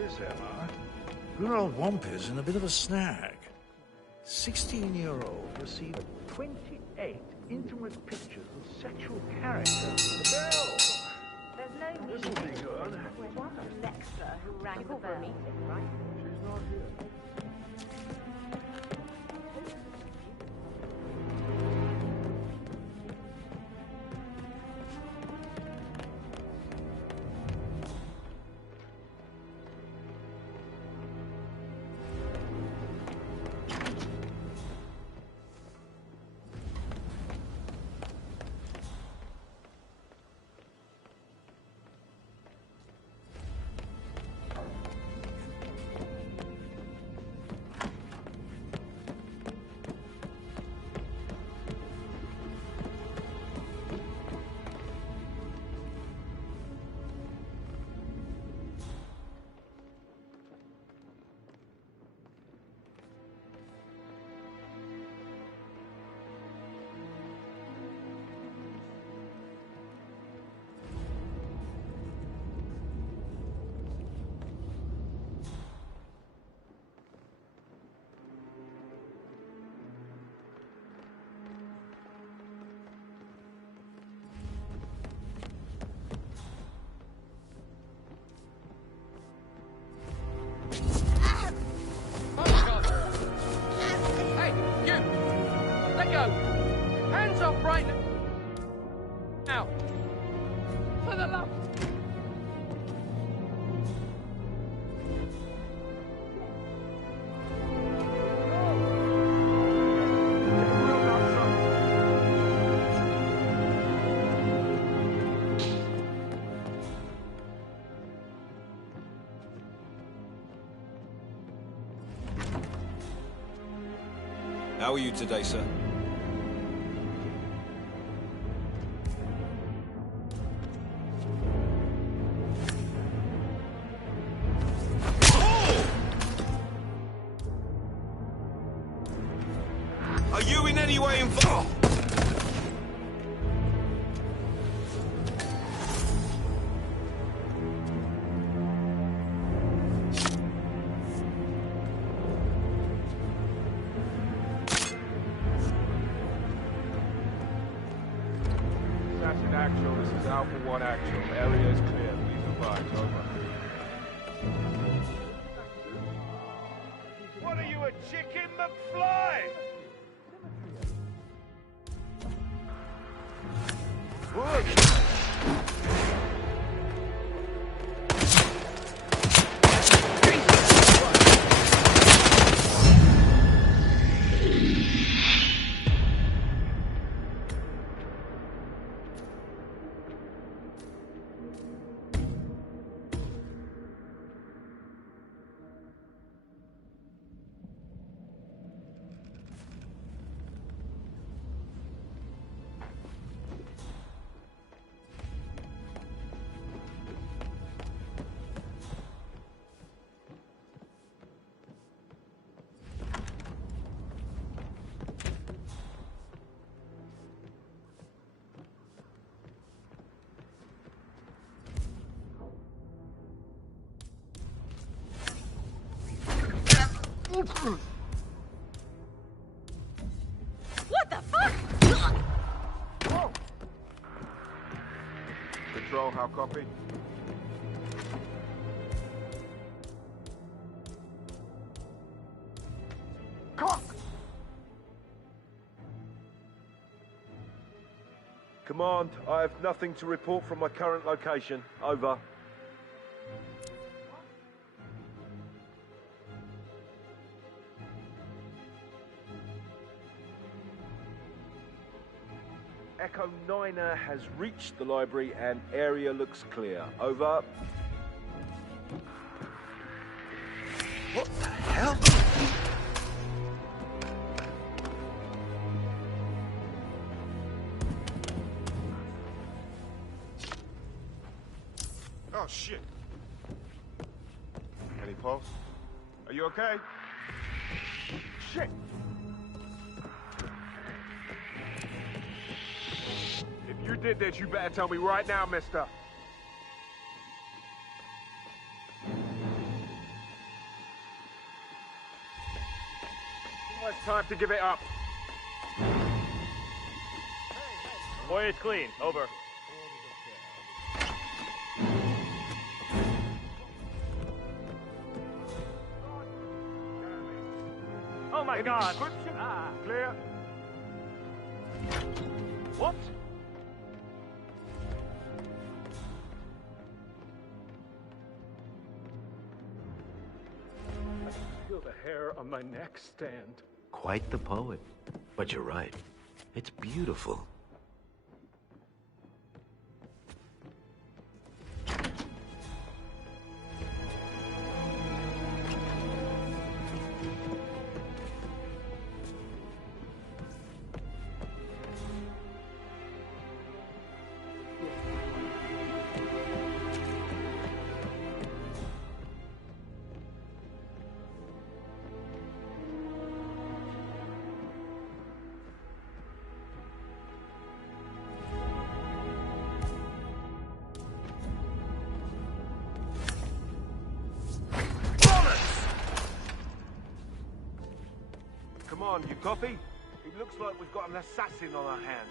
this, Emma. Good old Wampy's in a bit of a snag. 16-year-old received 28 intimate pictures of sexual characters in the bell. There's no This'll be good. It was Alexa who rang the bell. Meeting, right? She's not here. Hands up right now! For the love... How are you today, sir? Are you in any way involved? Assassin actual, this is Alpha 1 actual. Area is clear. Please advise. Over. What are you, a chicken McFly? What the fuck? Whoa. Control, how copy? Cock! Command, I have nothing to report from my current location. Over. Echo 9er has reached the library and area looks clear. Over. What the hell? Oh, shit. Any pulse? Are you okay? Shit! If you did this, you better tell me right now, mister. It's time to give it up. Boy is clean. Over. Oh my God! Clear. What? I feel the hair on my neck stand. Quite the poet. But you're right. It's beautiful. Come on, you copy? It looks like we've got an assassin on our hands.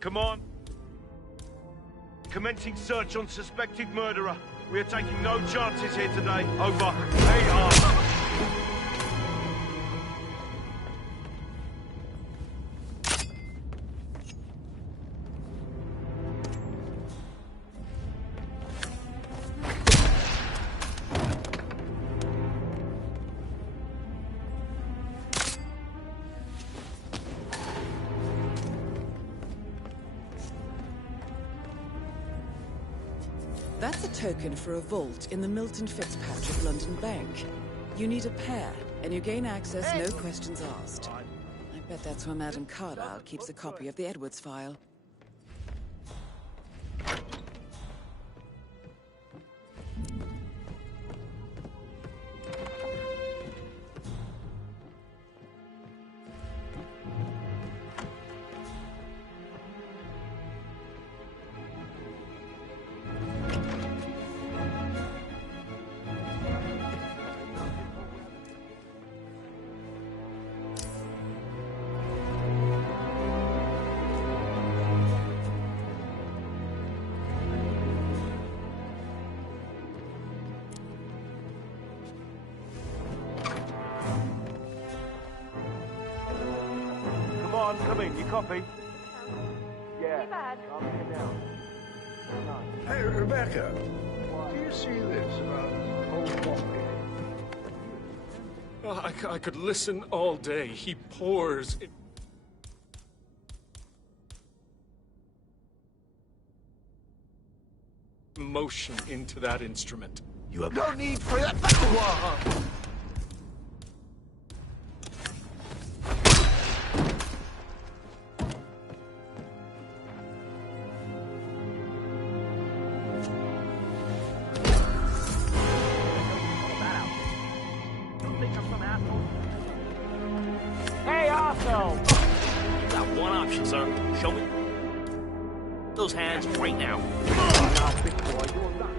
Come on. Commencing search on suspected murderer. We are taking no chances here today. Over. AR. That's a token for a vault in the Milton Fitzpatrick London Bank. You need a pair, and you gain access, no questions asked. I bet that's where Madame Carlyle keeps a copy of the Edwards file. Come in, you copy? Yeah. Too bad. I'm here now. No. Hey, Rebecca, do you see this about old Bobby? Oh, I could listen all day. He pours emotion into that instrument. You have no need for that. Hey, Arthur! You got one option, sir. Show me those hands right now. Now, big boy, you're done.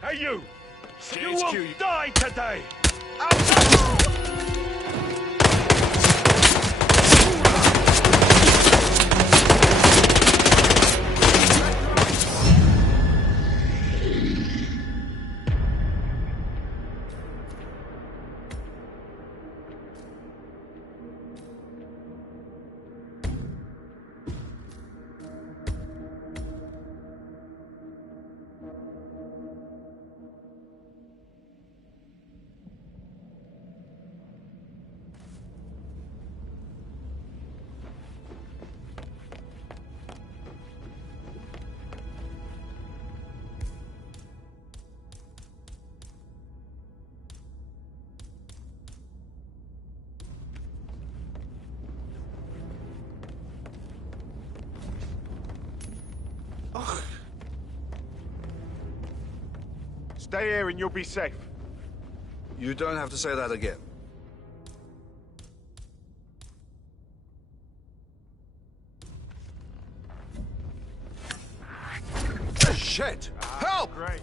Hey, you! You HQ, will die today! Stay here and you'll be safe. You don't have to say that again. Shit! Help! Great.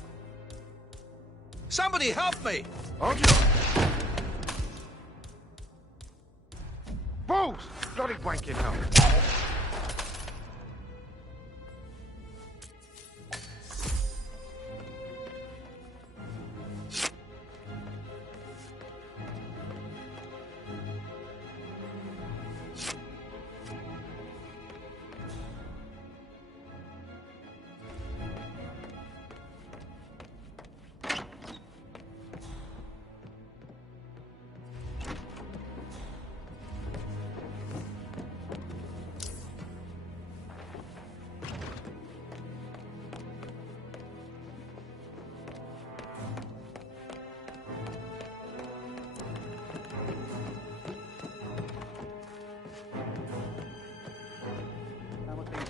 Somebody help me! Hold you. Balls! Bloody wanking hell.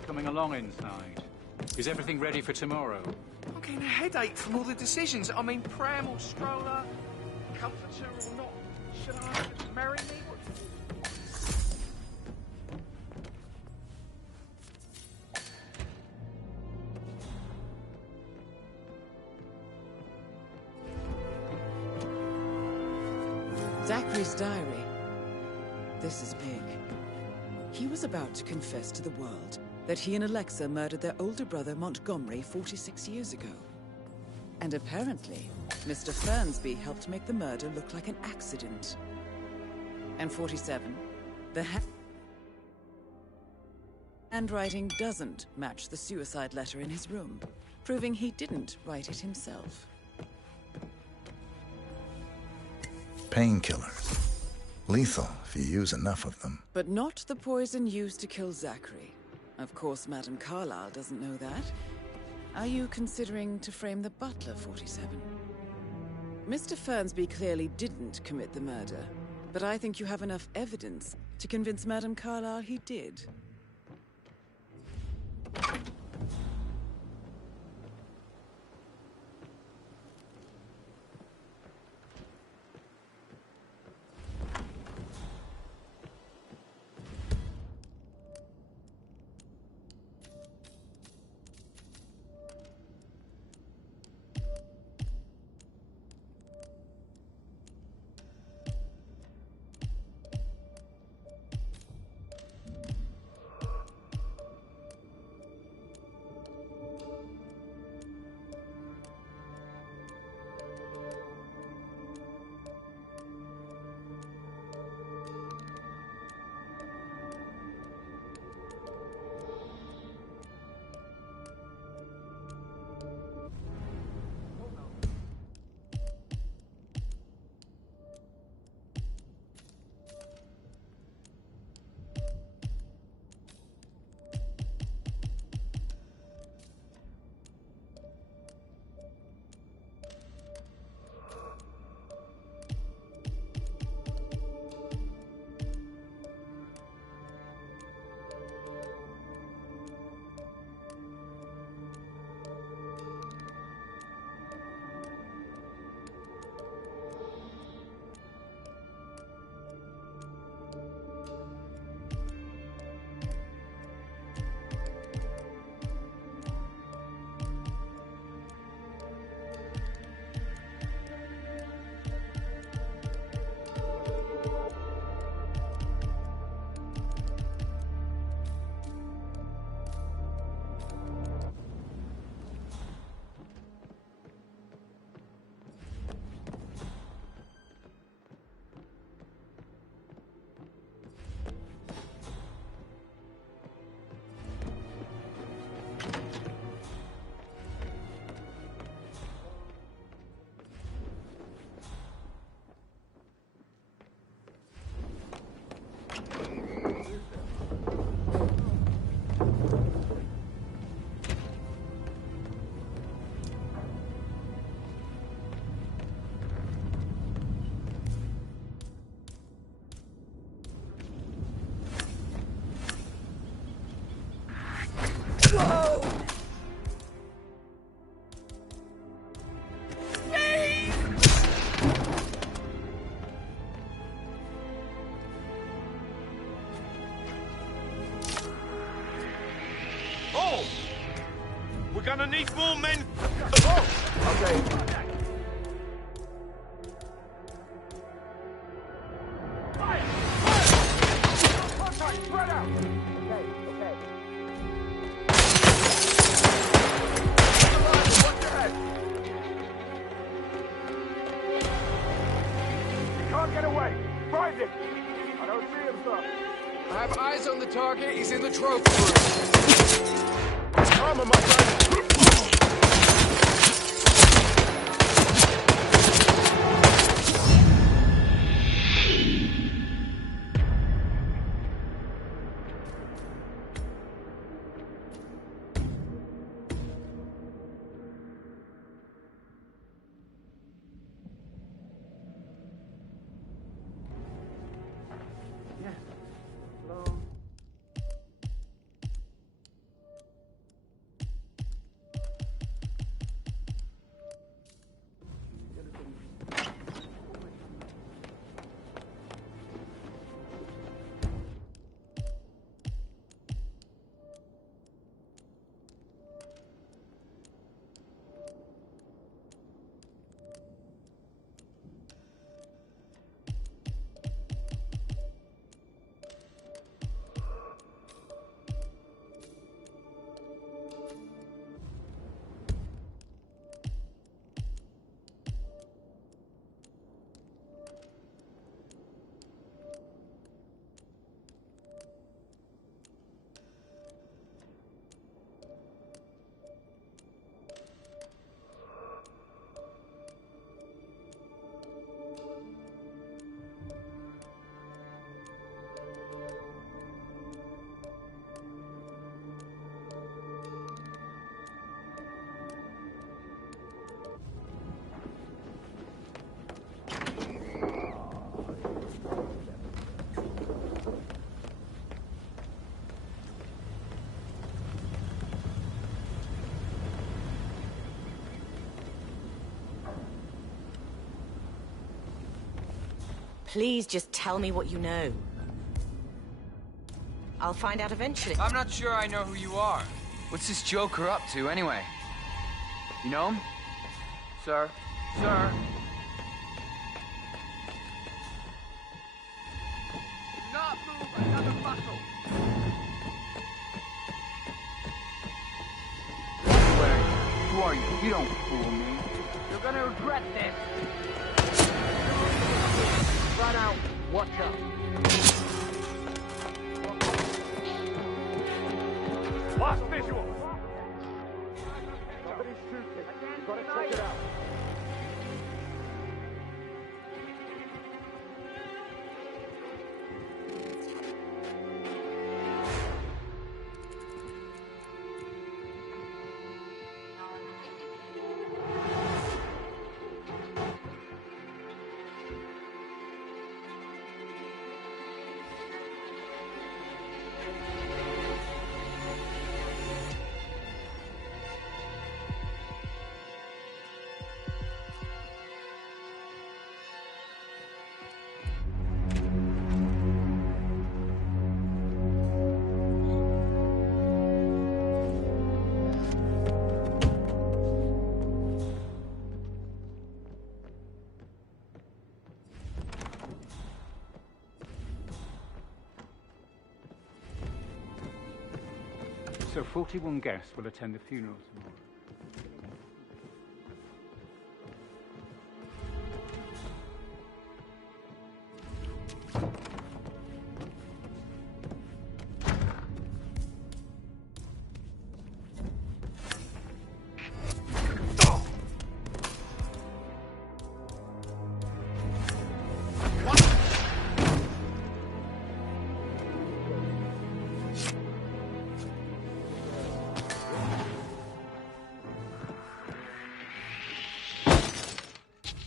Coming along inside. Is everything ready for tomorrow? I'm getting a headache from all the decisions. I mean, pram or stroller, comforter or not. Should I marry me? Zachary's diary. This is big. He was about to confess to the world that he and Alexa murdered their older brother Montgomery 46 years ago. And apparently, Mr. Fernsby helped make the murder look like an accident. And 47, the handwriting doesn't match the suicide letter in his room, proving he didn't write it himself. Painkillers. Lethal if you use enough of them. But not the poison used to kill Zachary. Of course, Madame Carlyle doesn't know that. Are you considering to frame the butler, 47? Mr. Fernsby clearly didn't commit the murder, but I think you have enough evidence to convince Madame Carlyle he did. need more men. Okay. Contact, spread out. Okay, okay. Watch your head. You can't get away. Find him. I don't see him, sir. I have eyes on the target. He's in the trophy room. Armor, my friend. Please just tell me what you know. I'll find out eventually. I'm not sure I know who you are. What's this Joker up to, anyway? You know him? Sir? Sir? Do not move another muscle. Who are you? You don't fool me. You're gonna regret this. Run out. Watch out. Last visual. Somebody's shooting. You've got to check it out. So 41 guests will attend the funeral tomorrow.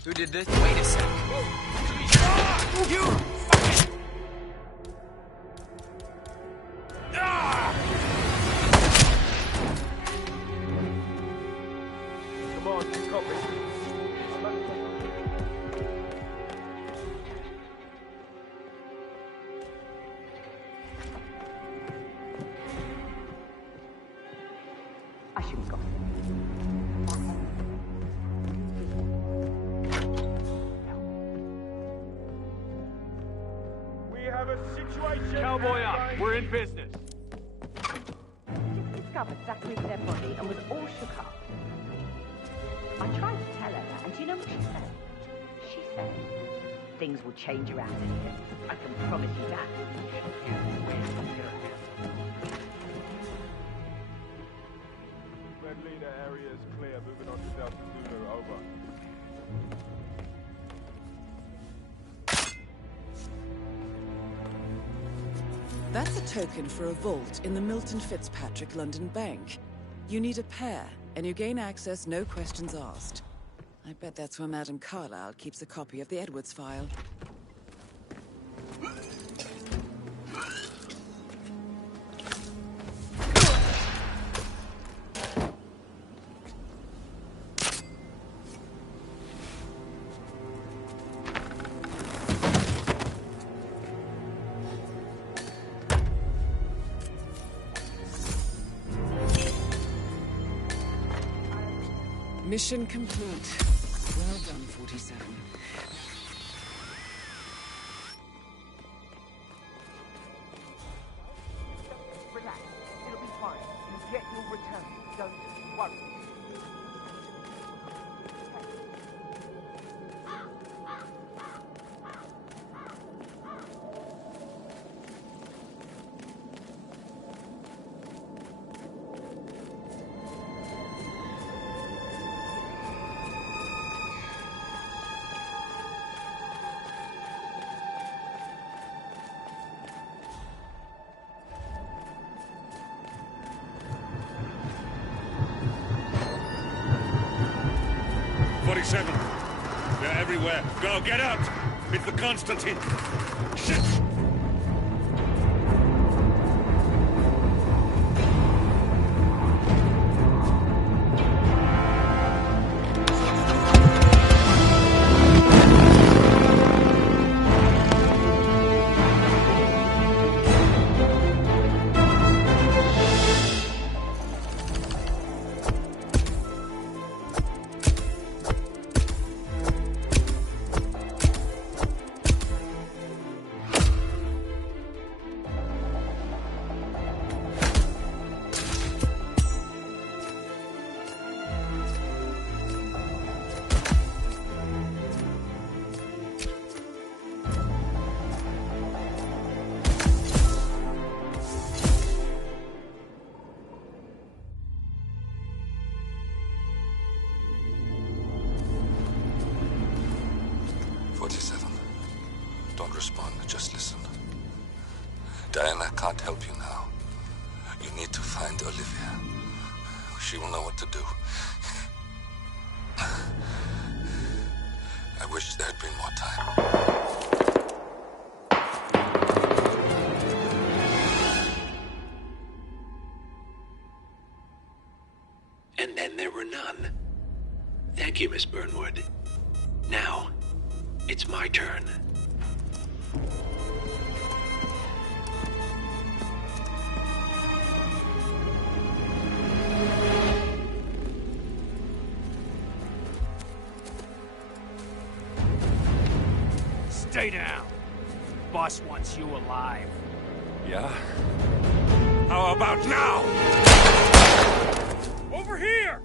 Who did this? Wait a sec. You fucking... Come on, copy. I should have gone. have a situation. Cowboy up. We're in business. She discovered Zachary's dead body and was all shook up. I tried to tell her that, and do you know what she said? She said, things will change around here. I can promise you that. Red leader area is clear. Moving on to Delta Zulu. Over. That's a token for a vault in the Milton Fitzpatrick London Bank. You need a pair, and you gain access no questions asked. I bet that's where Madame Carlyle keeps a copy of the Edwards file. Mission complete. Well done, 47. Relax. It'll be fine. You get your return. Don't worry. They're everywhere. Go, get out! It's the Constantine! Shit! Diana can't help you now. You need to find Olivia. She will know what to do. I wish there had been more time. And then there were none. Thank you, Miss Burnwood. Now, it's my turn. Stay down. Boss wants you alive. Yeah? How about now? Over here!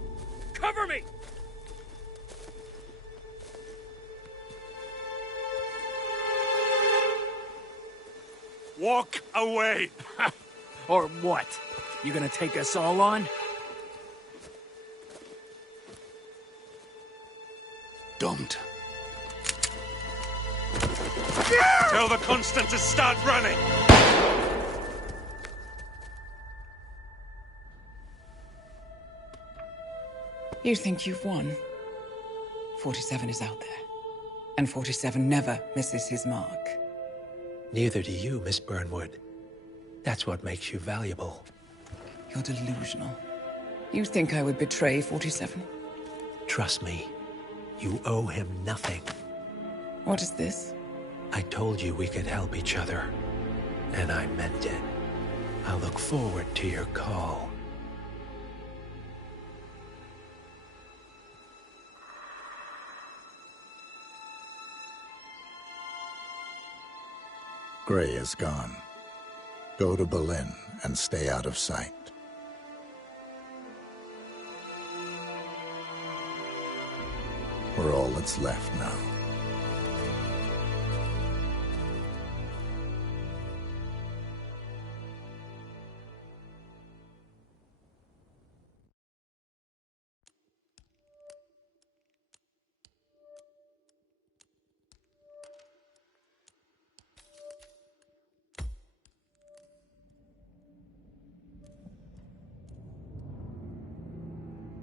Cover me! Walk away! Or what? You gonna take us all on? Don't. Tell the Constant to start running! You think you've won? 47 is out there. And 47 never misses his mark. Neither do you, Miss Burnwood. That's what makes you valuable. You're delusional. You think I would betray 47? Trust me, you owe him nothing. What is this? I told you we could help each other, and I meant it. I'll look forward to your call. Gray is gone. Go to Berlin and stay out of sight. We're all that's left now.